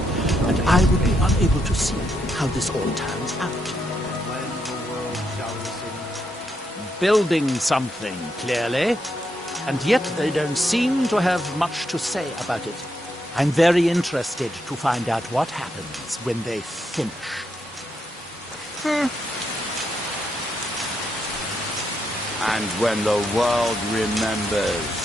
and I would be unable to see how this all turns out. Building something, clearly, and yet they don't seem to have much to say about it. I'm very interested to find out what happens when they finish. And when the world remembers.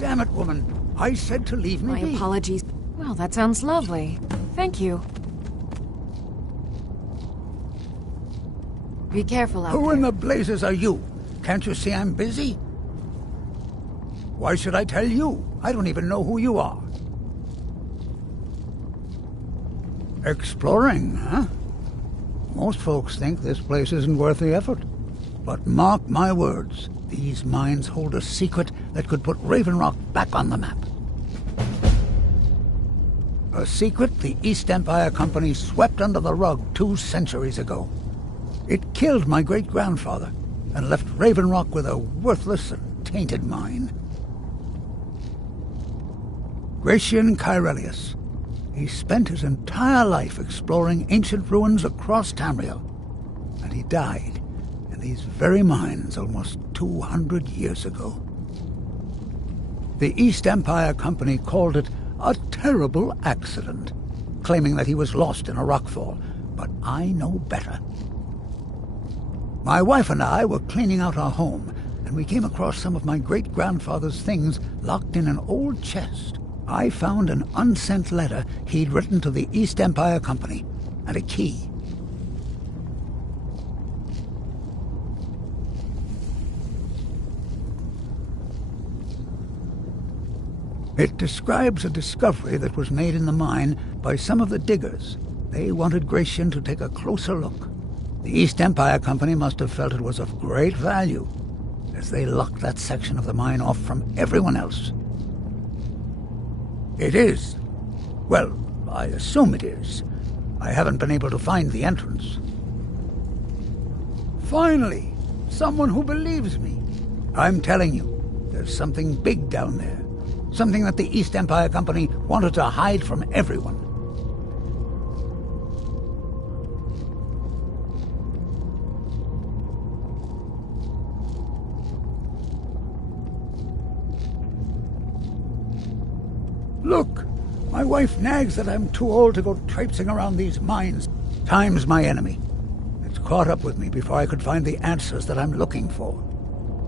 Damn it, woman. I said to leave me My be. apologies. Well, that sounds lovely. Thank you. Be careful out Who there. in the blazes are you? Can't you see I'm busy? Why should I tell you? I don't even know who you are. Exploring, huh? Most folks think this place isn't worth the effort. But mark my words, these mines hold a secret that could put Raven Rock back on the map. A secret the East Empire Company swept under the rug 2 centuries ago. It killed my great-grandfather and left Raven Rock with a worthless and tainted mine. Gratian Kyrelius. He spent his entire life exploring ancient ruins across Tamriel, and he died in these very mines almost 200 years ago. The East Empire Company called it a terrible accident, claiming that he was lost in a rockfall, but I know better. My wife and I were cleaning out our home, and we came across some of my great-grandfather's things locked in an old chest. I found an unsent letter he'd written to the East Empire Company, and a key. It describes a discovery that was made in the mine by some of the diggers. They wanted Gratian to take a closer look. The East Empire Company must have felt it was of great value, as they locked that section of the mine off from everyone else. It is. Well, I assume it is. I haven't been able to find the entrance. Finally, someone who believes me. I'm telling you, there's something big down there. Something that the East Empire Company wanted to hide from everyone. Look, my wife nags that I'm too old to go traipsing around these mines. Time's my enemy. It's caught up with me before I could find the answers that I'm looking for.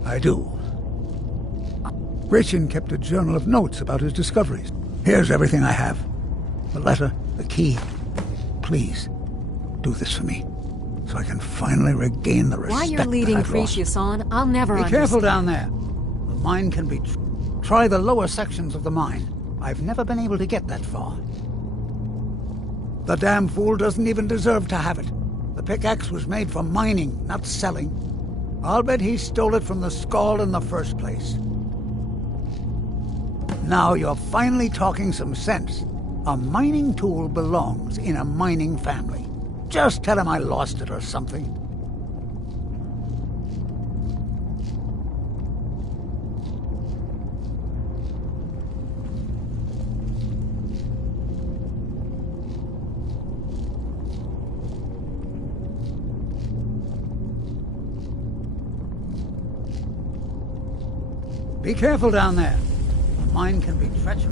I do. Gratian kept a journal of notes about his discoveries. Here's everything I have. The letter, the key. Please, do this for me, so I can finally regain the respect Why you're leading that I've lost. Cretius on, I'll never Be understand. careful down there. The mine can be... Try the lower sections of the mine. I've never been able to get that far. The damn fool doesn't even deserve to have it. The pickaxe was made for mining, not selling. I'll bet he stole it from the Skald in the first place. Now you're finally talking some sense. A mining tool belongs in a mining family. Just tell him I lost it or something. Be careful down there. The mine can be treacherous.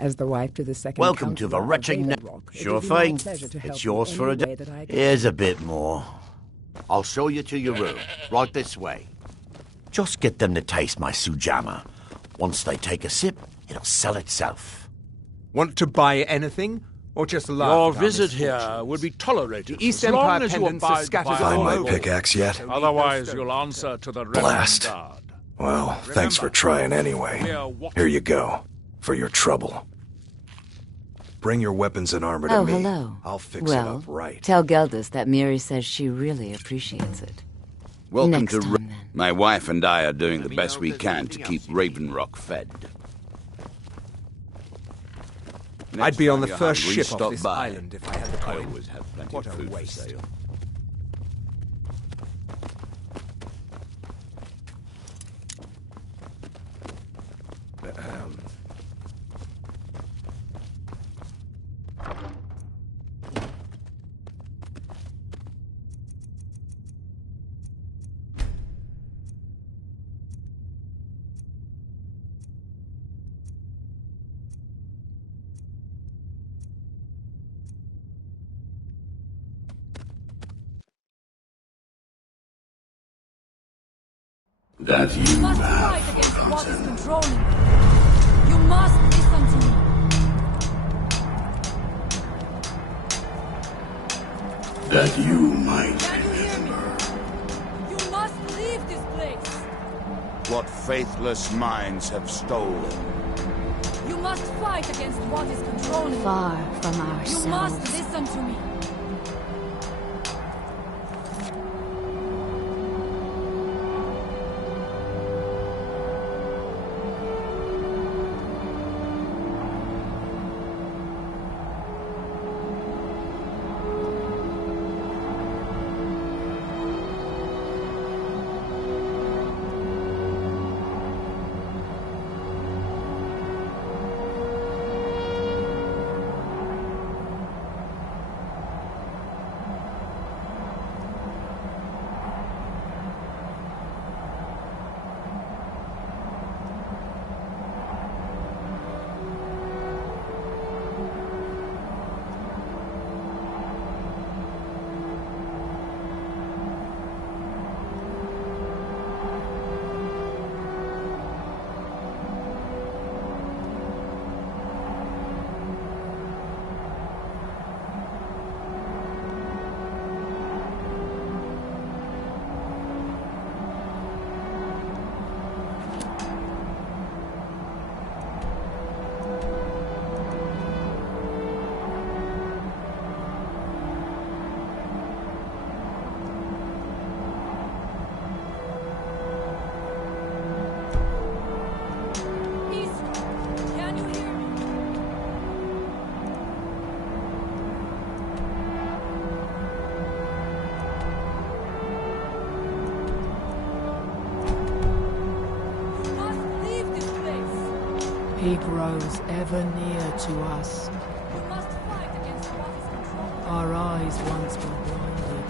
As the wife to the second Welcome to the Councillor of Retching Net. Raven Rock, it Sure would be my thing. pleasure to help It's you yours any for a way day. that I can. Here's a bit more. I'll show you to your room. Right this way. Just get them to taste my sujama. Once they take a sip, it'll sell itself. Want to buy anything? Or just laugh Your at our visit misfortunes? here would be tolerated The East as long Empire as you pendants are abide scattered by all Find my over. pickaxe yet? Otherwise, you'll answer to the Blast. Reverend Guard. Well, thanks for trying anyway. Here you go. For your trouble. Bring your weapons and armor to Oh, me. hello. I'll fix well, it up right. Tell Geldis that Miri says she really appreciates it. Welcome Next to... time, then. My wife and I are doing the best we can to keep Raven Rock fed. I'd be on the Next first time you're ship hungry, off this stop by. island if I had the I coin. always have plenty What of a food waste. for sale. That you must have fight against what is forgotten. controlling you. You must listen to me. That you might Can you hear me? remember. You must leave this place. What faithless minds have stolen. You must fight against what is controlling you. Far from You ourselves. must listen to me. Can you hear me? You must leave this place. He grows ever near to us. You must fight against what is controlling you. Our eyes once were blinded.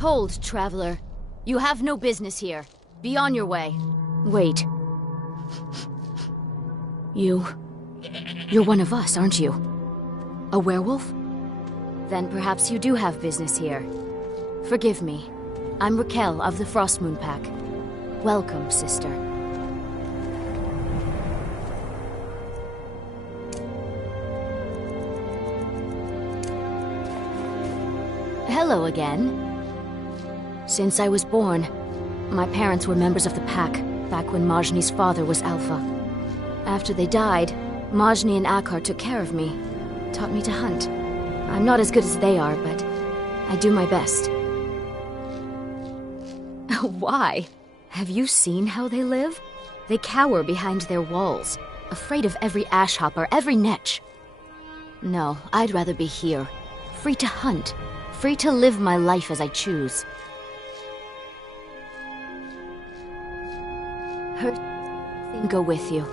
Hold, traveler. You have no business here. Be on your way. Wait. You're one of us, aren't you? A werewolf? Then perhaps you do have business here. Forgive me. I'm Raquel of the Frostmoon Pack. Welcome, sister. Hello again. Since I was born, my parents were members of the Pack, back when Majni's father was Alpha. After they died, Majni and Akar took care of me, taught me to hunt. I'm not as good as they are, but I do my best. Why? Have you seen how they live? They cower behind their walls, afraid of every ashhopper, every netch. No, I'd rather be here, free to hunt, free to live my life as I choose. Her thing go with you.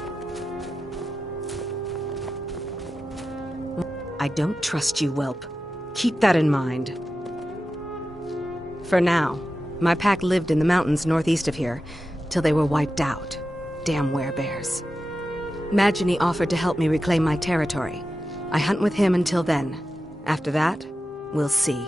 I don't trust you, whelp. Keep that in mind. For now, my pack lived in the mountains northeast of here, till they were wiped out. Damn werebears. Majni offered to help me reclaim my territory. I hunt with him until then. After that, we'll see.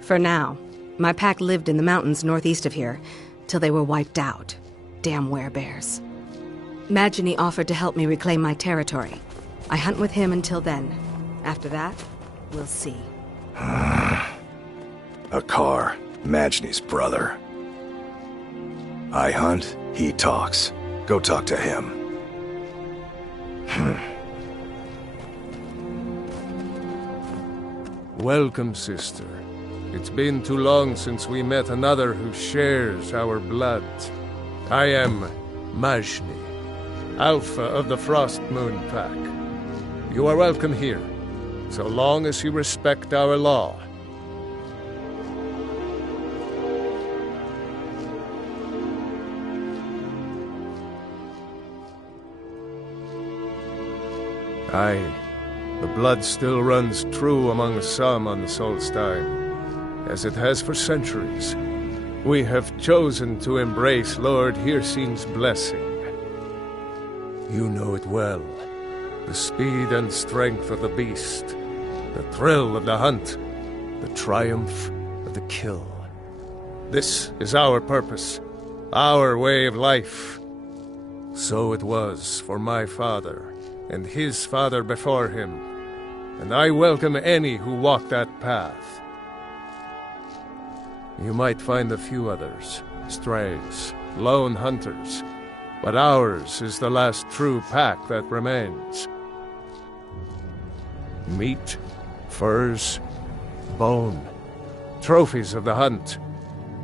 For now, my pack lived in the mountains northeast of here, till they were wiped out. Damn werebears. Majni offered to help me reclaim my territory. I hunt with him until then. After that, we'll see. Akar, Majni's brother. I hunt, he talks. Go talk to him. Welcome, sister. It's been too long since we met another who shares our blood. I am Majni, Alpha of the Frostmoon Pack. You are welcome here, so long as you respect our law. Aye, the blood still runs true among some on Solstein, as it has for centuries. We have chosen to embrace Lord Hircine's blessing. You know it well. The speed and strength of the beast, the thrill of the hunt, the triumph of the kill. This is our purpose, our way of life. So it was for my father, and his father before him, and I welcome any who walk that path. You might find a few others, strays, lone hunters, but ours is the last true pack that remains. Meat, furs, bone, trophies of the hunt,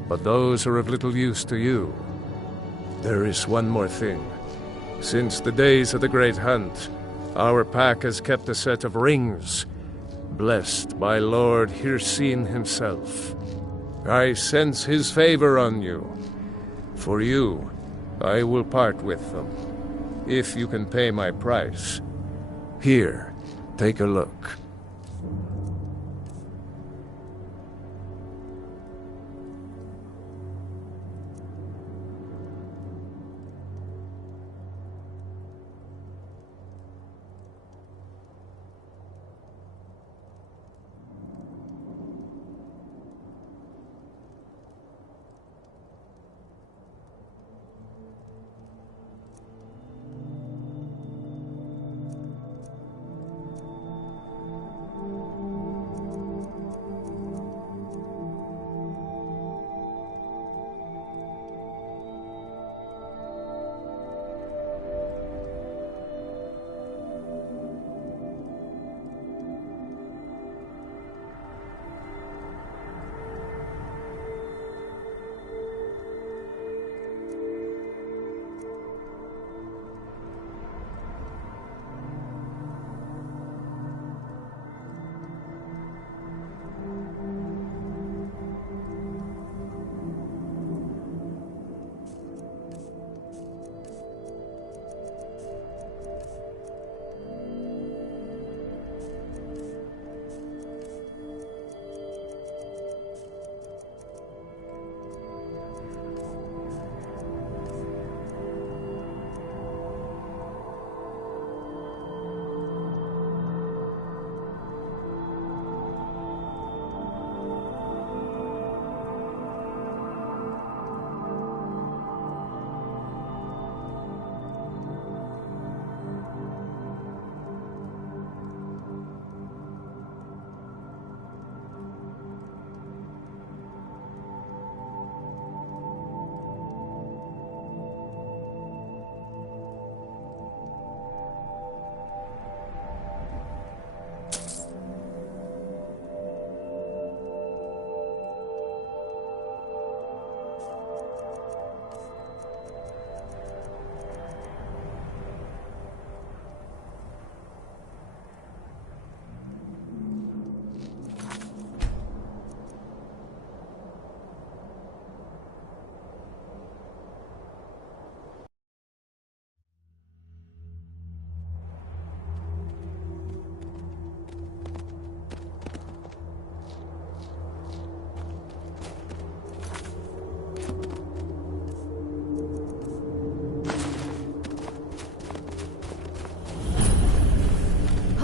but those are of little use to you. There is one more thing. Since the days of the Great Hunt, our pack has kept a set of rings, blessed by Lord Hircine himself. I sense his favor on you. For you, I will part with them, if you can pay my price. Here, take a look.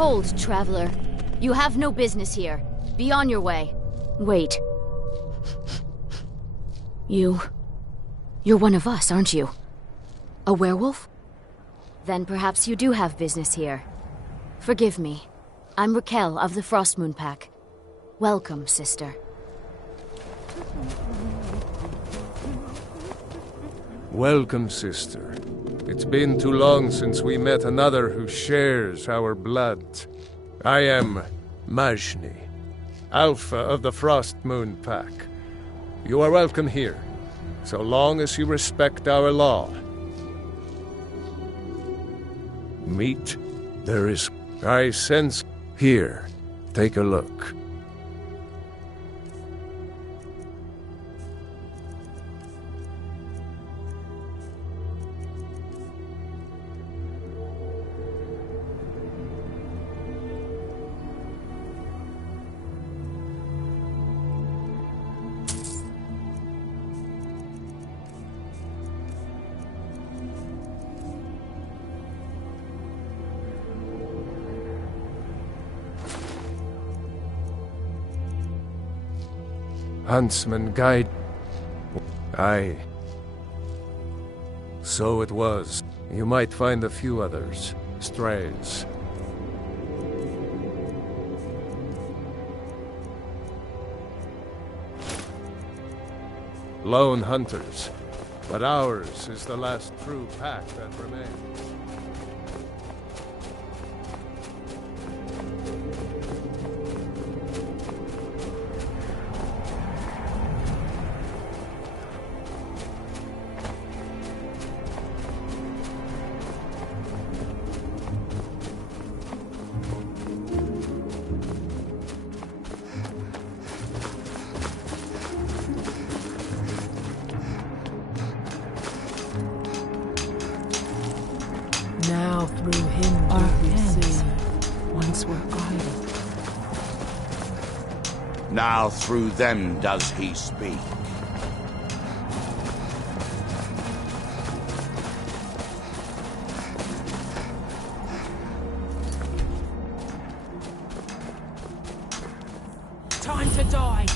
Hold, traveler. You have no business here. Be on your way. Wait. You're one of us, aren't you? A werewolf? Then perhaps you do have business here. Forgive me. I'm Raquel of the Frostmoon Pack. Welcome, sister. Welcome, sister. It's been too long since we met another who shares our blood. I am Majni, Alpha of the Frostmoon Pack. You are welcome here, so long as you respect our law. Meat? There is... I sense... Here, take a look. Huntsman guide... Aye. So it was. You might find a few others. Strays. Lone hunters. But ours is the last true pack that remains. Now through him Our do we hands see. Once were idle. Now through them does he speak. Time to die!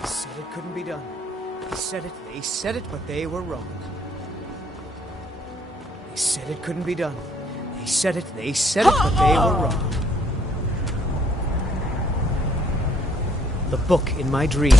They said it couldn't be done. They said it, but they were wrong. They said it couldn't be done. They said it, but they were wrong. The book in my dream.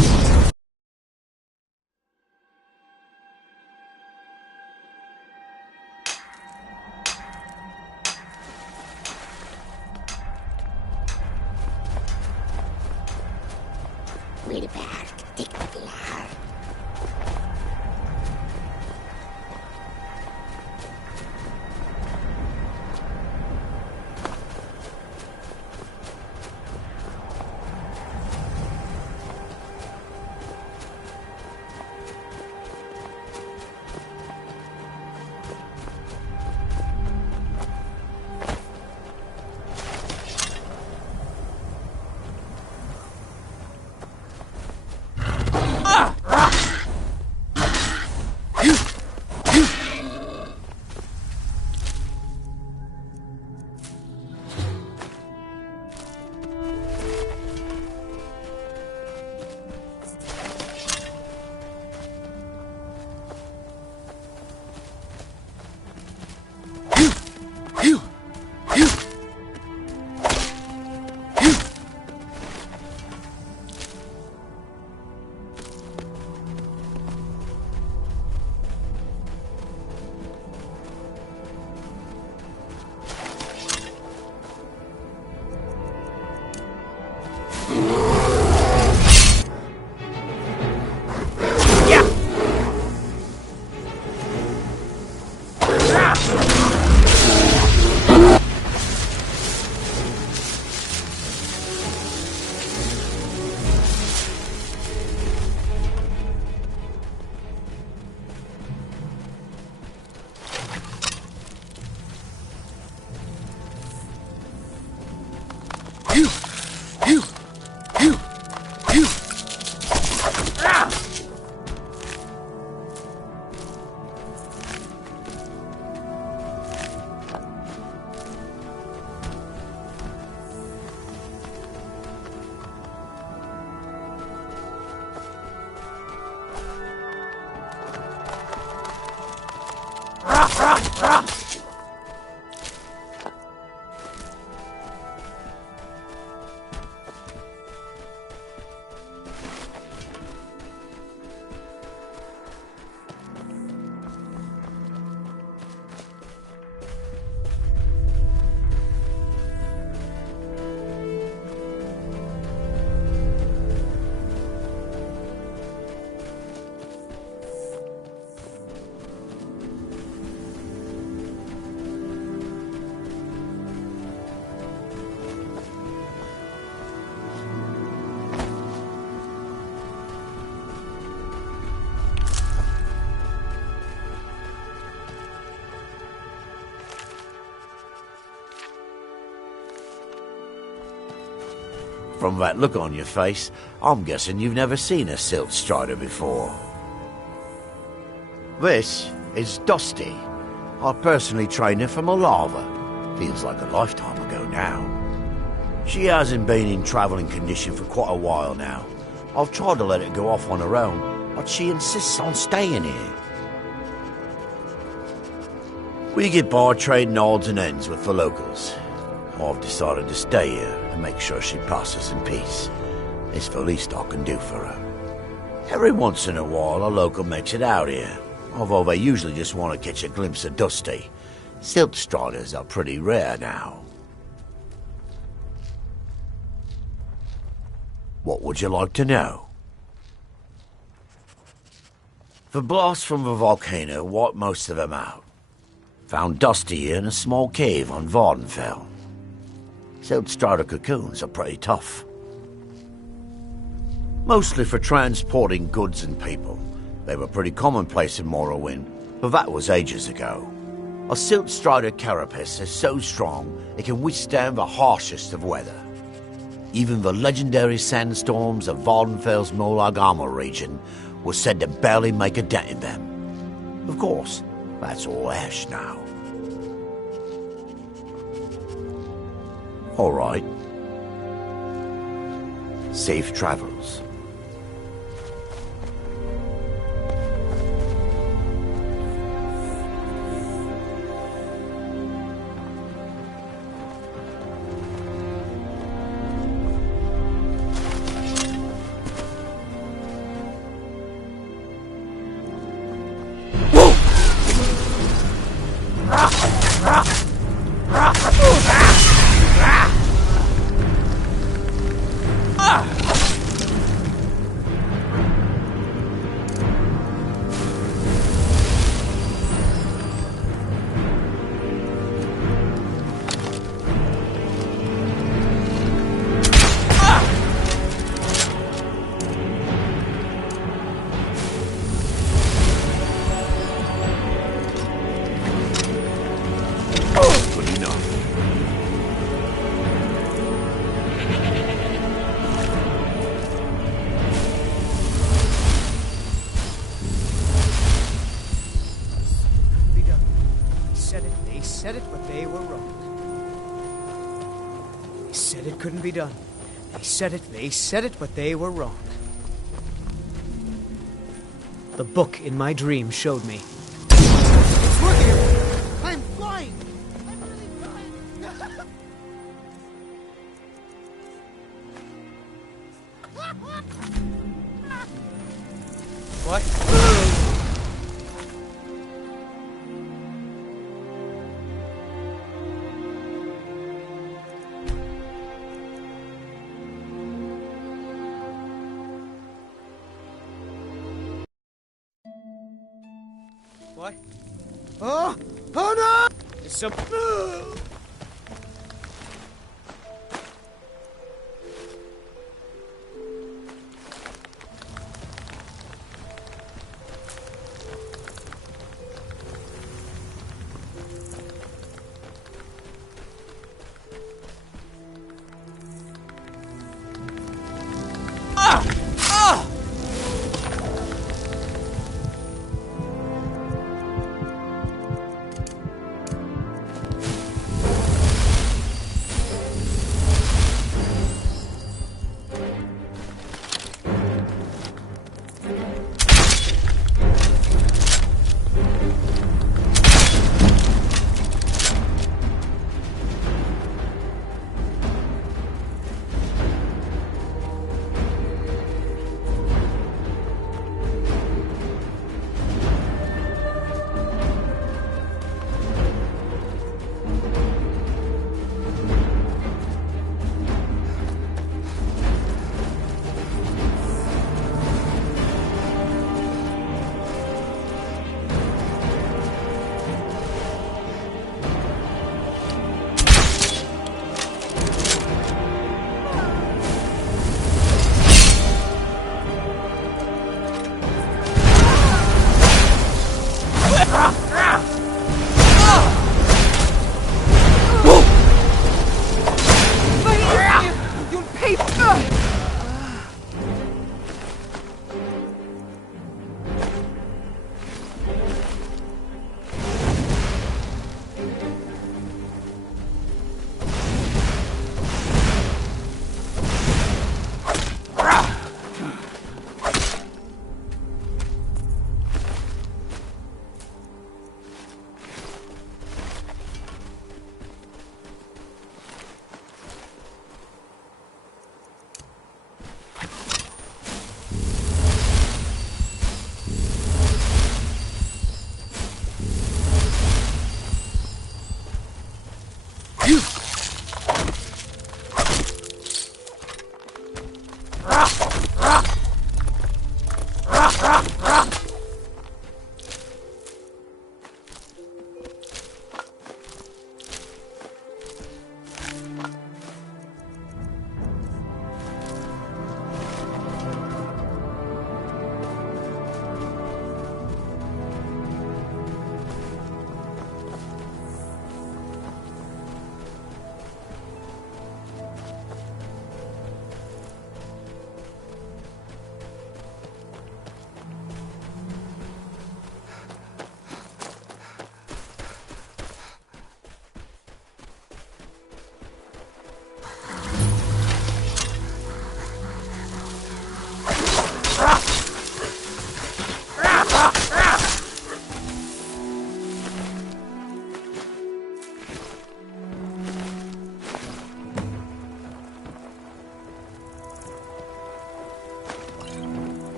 From that look on your face, I'm guessing you've never seen a Silt Strider before. This is Dusty. I personally trained her from a lava. Feels like a lifetime ago now. She hasn't been in travelling condition for quite a while now. I've tried to let her go off on her own, but she insists on staying here. We get by trading odds and ends with the locals. I've decided to stay here and make sure she passes in peace. It's the least I can do for her. Every once in a while, a local makes it out here, although they usually just want to catch a glimpse of Dusty. Silt Striders are pretty rare now. What would you like to know? The blast from the volcano wiped most of them out. Found Dusty in a small cave on Vardenfell. Silt Strider cocoons are pretty tough. Mostly for transporting goods and people. They were pretty commonplace in Morrowind, but that was ages ago. A Silt Strider carapace is so strong it can withstand the harshest of weather. Even the legendary sandstorms of Vardenfell's Molag Armor region were said to barely make a dent in them. Of course, that's all ash now. All right. Safe travels. couldn't be done. They said it, but they were wrong. The book in my dream showed me. It's working! I'm flying! I'm really flying! What? What? Oh! Oh no! There's some...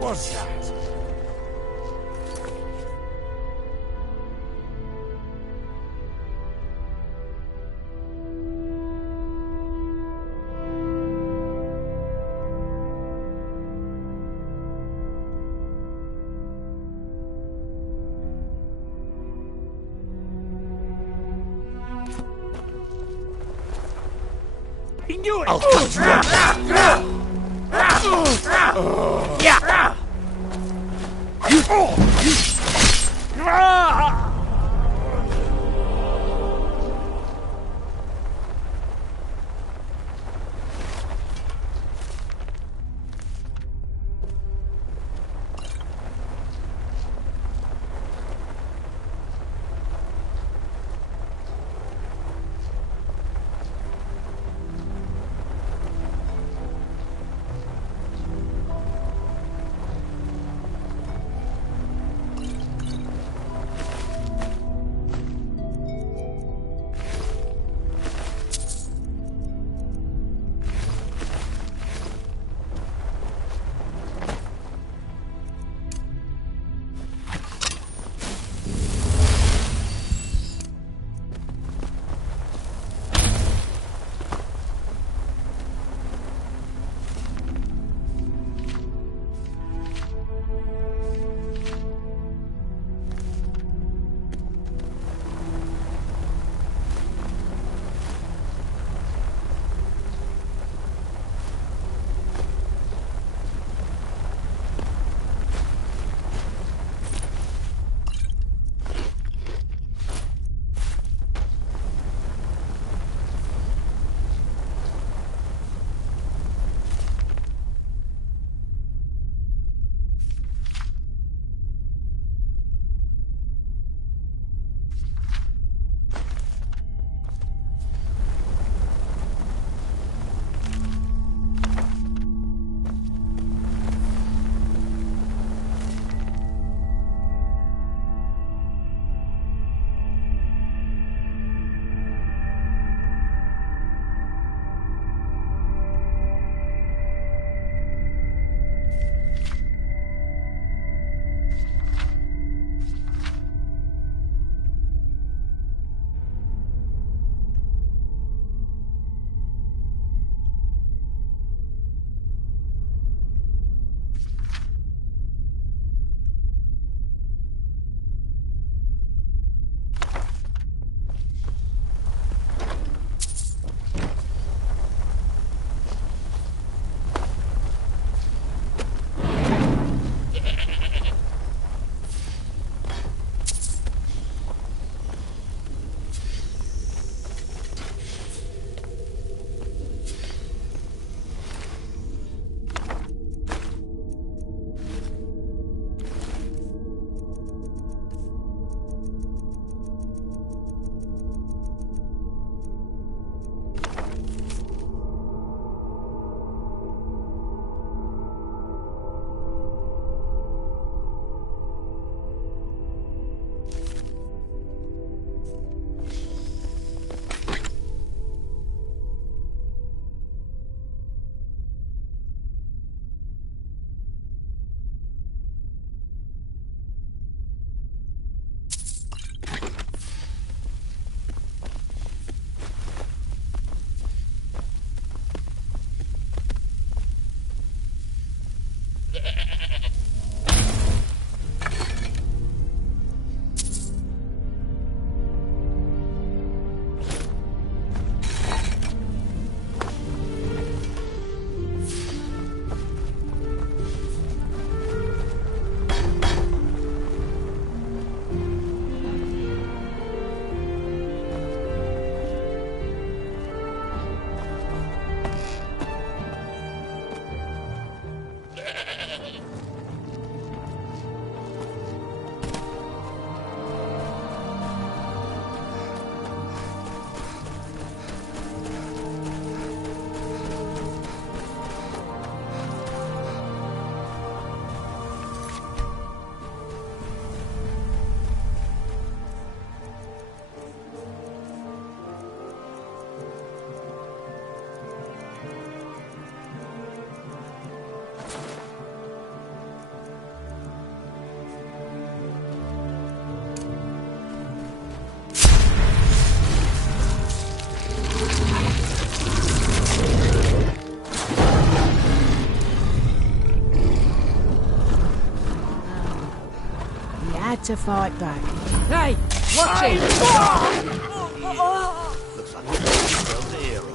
was that? He knew it! I'll cut you up! Yeah! to fight back. Hey, watch it! Looks like we're the hero.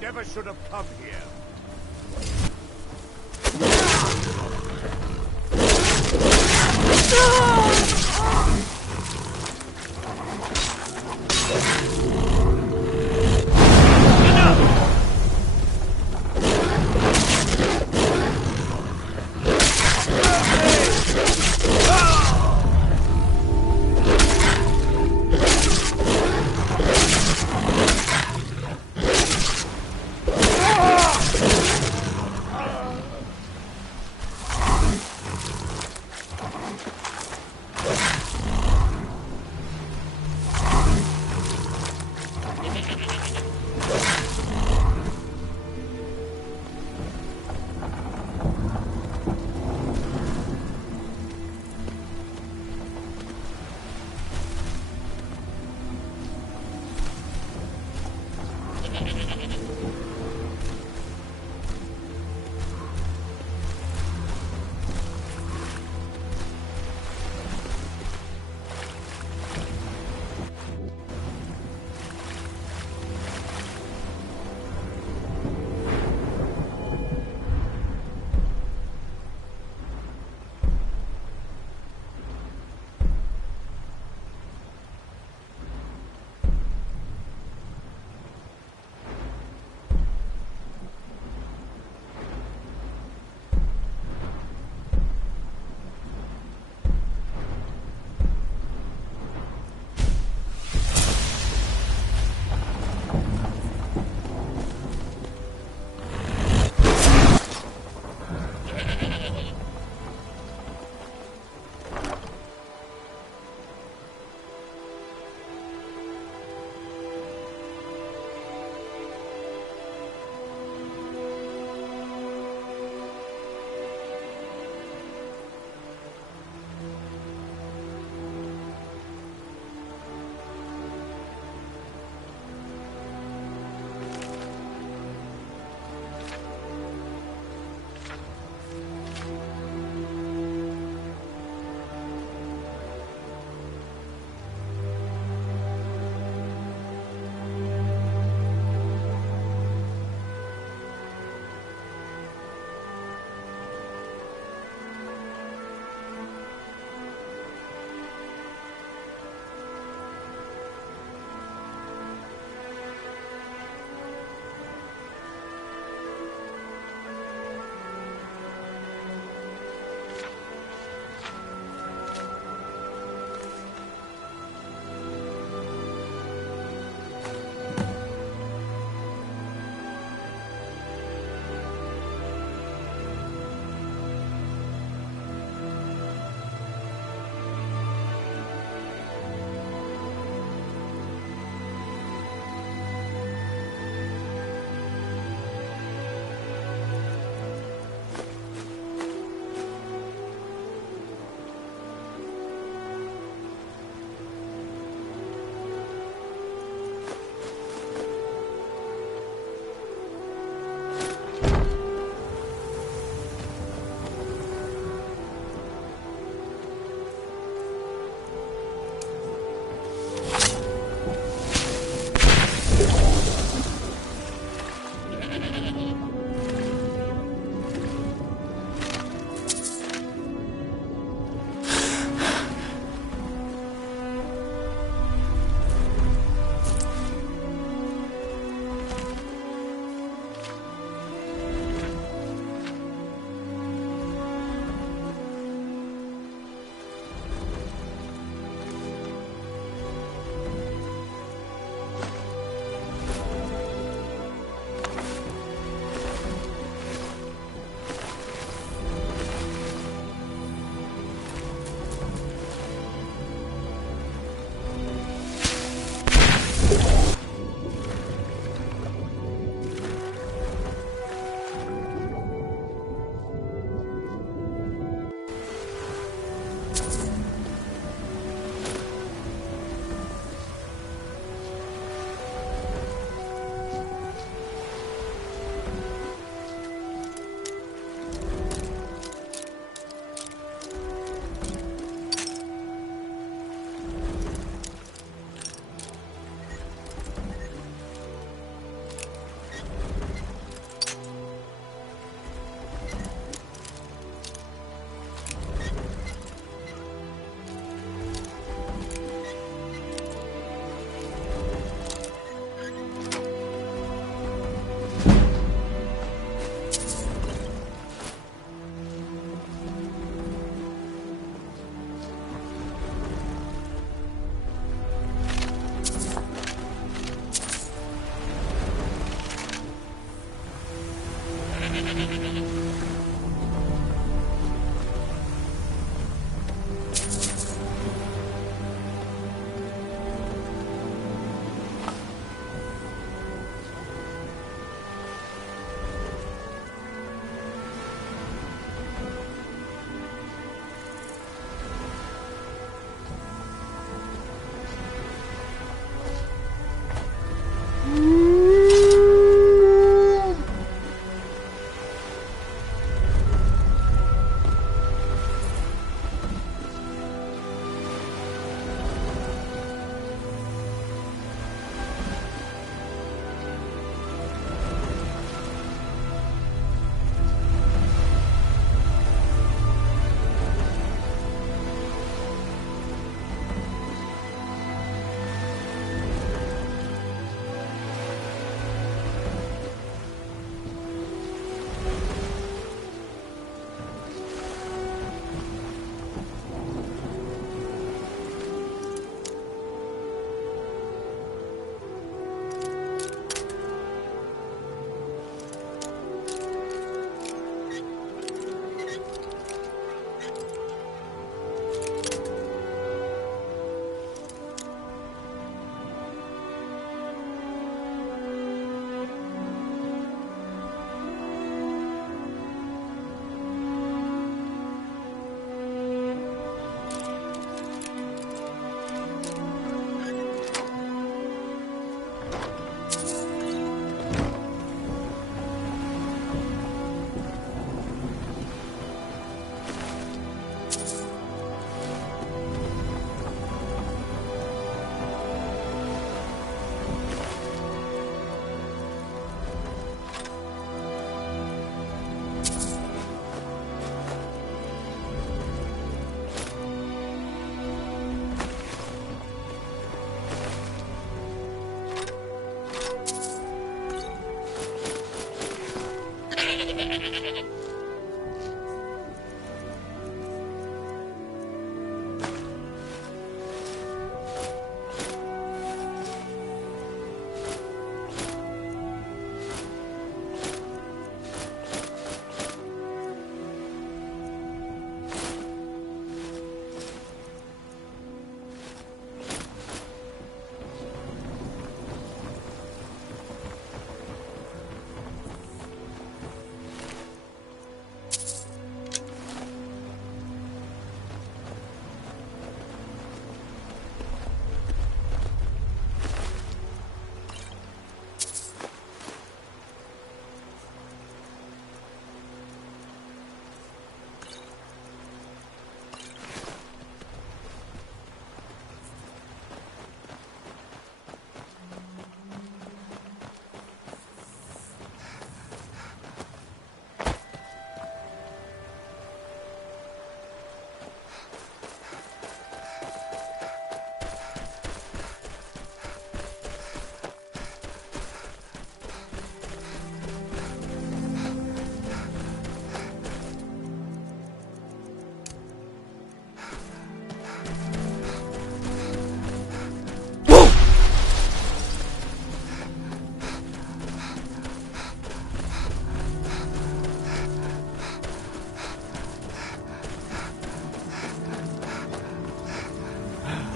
Never should have come here.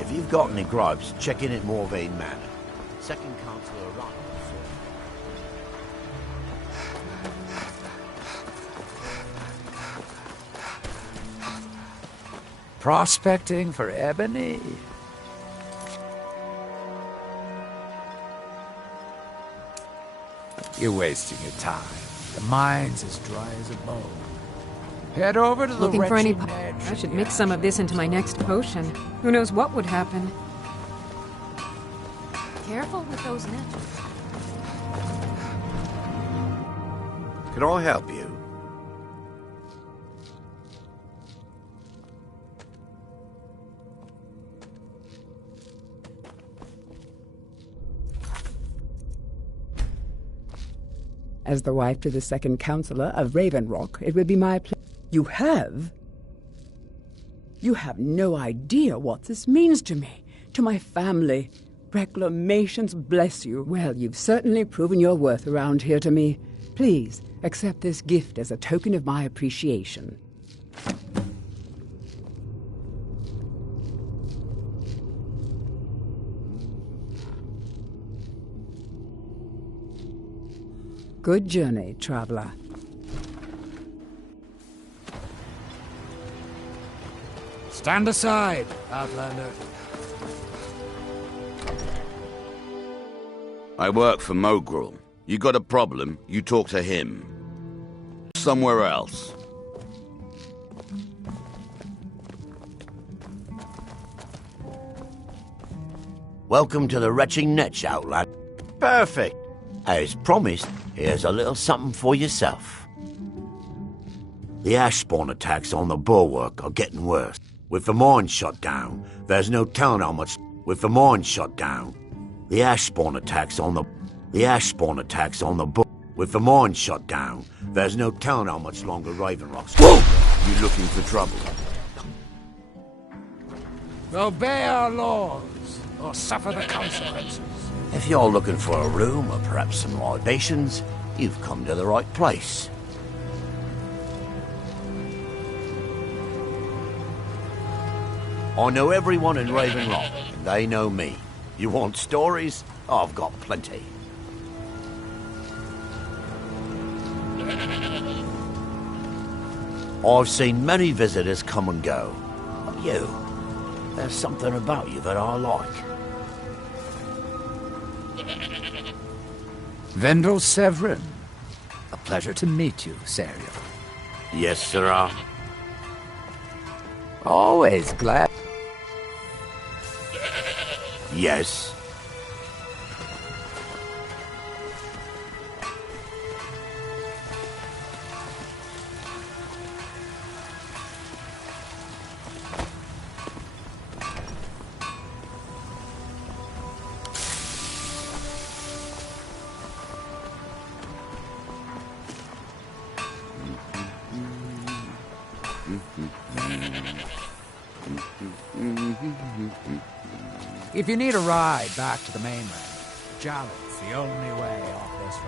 If you've got any gripes, check in at Morvain Manor. Second Councillor Ryan. Prospecting for ebony? You're wasting your time. The mine's as dry as a bone. Head over to the Looking for any wretched Ned. I should mix some of this into my next potion. Who knows what would happen? Careful with those nets. Can I help you? As the wife to the second Councillor of Raven Rock, it would be my pleasure. You have? You have no idea what this means to me, to my family. Reclamations, bless you. Well, you've certainly proven your worth around here to me. Please, accept this gift as a token of my appreciation. Good journey, traveler. Stand aside, Outlander. I work for Mogrul. You got a problem, you talk to him. Somewhere else. Welcome to the Retching Netch, Outlander. Perfect. As promised, here's a little something for yourself. The ash spawn attacks on the bulwark are getting worse. With the mine shut down, there's no telling how much. With the mine shut down, the ash spawn attacks on the With the mine shut down, there's no telling how much longer Raven Rock's. You looking for trouble? Obey our laws, or suffer the consequences. If you're looking for a room or perhaps some libations, you've come to the right place. I know everyone in Raven Rock, and they know me. You want stories? I've got plenty. I've seen many visitors come and go. But you, there's something about you that I like. Vendel Severin. A pleasure to meet you, Serial. Yes, sirrah. Always glad. Yes. If you need a ride back to the mainland, Jolly's the only way off this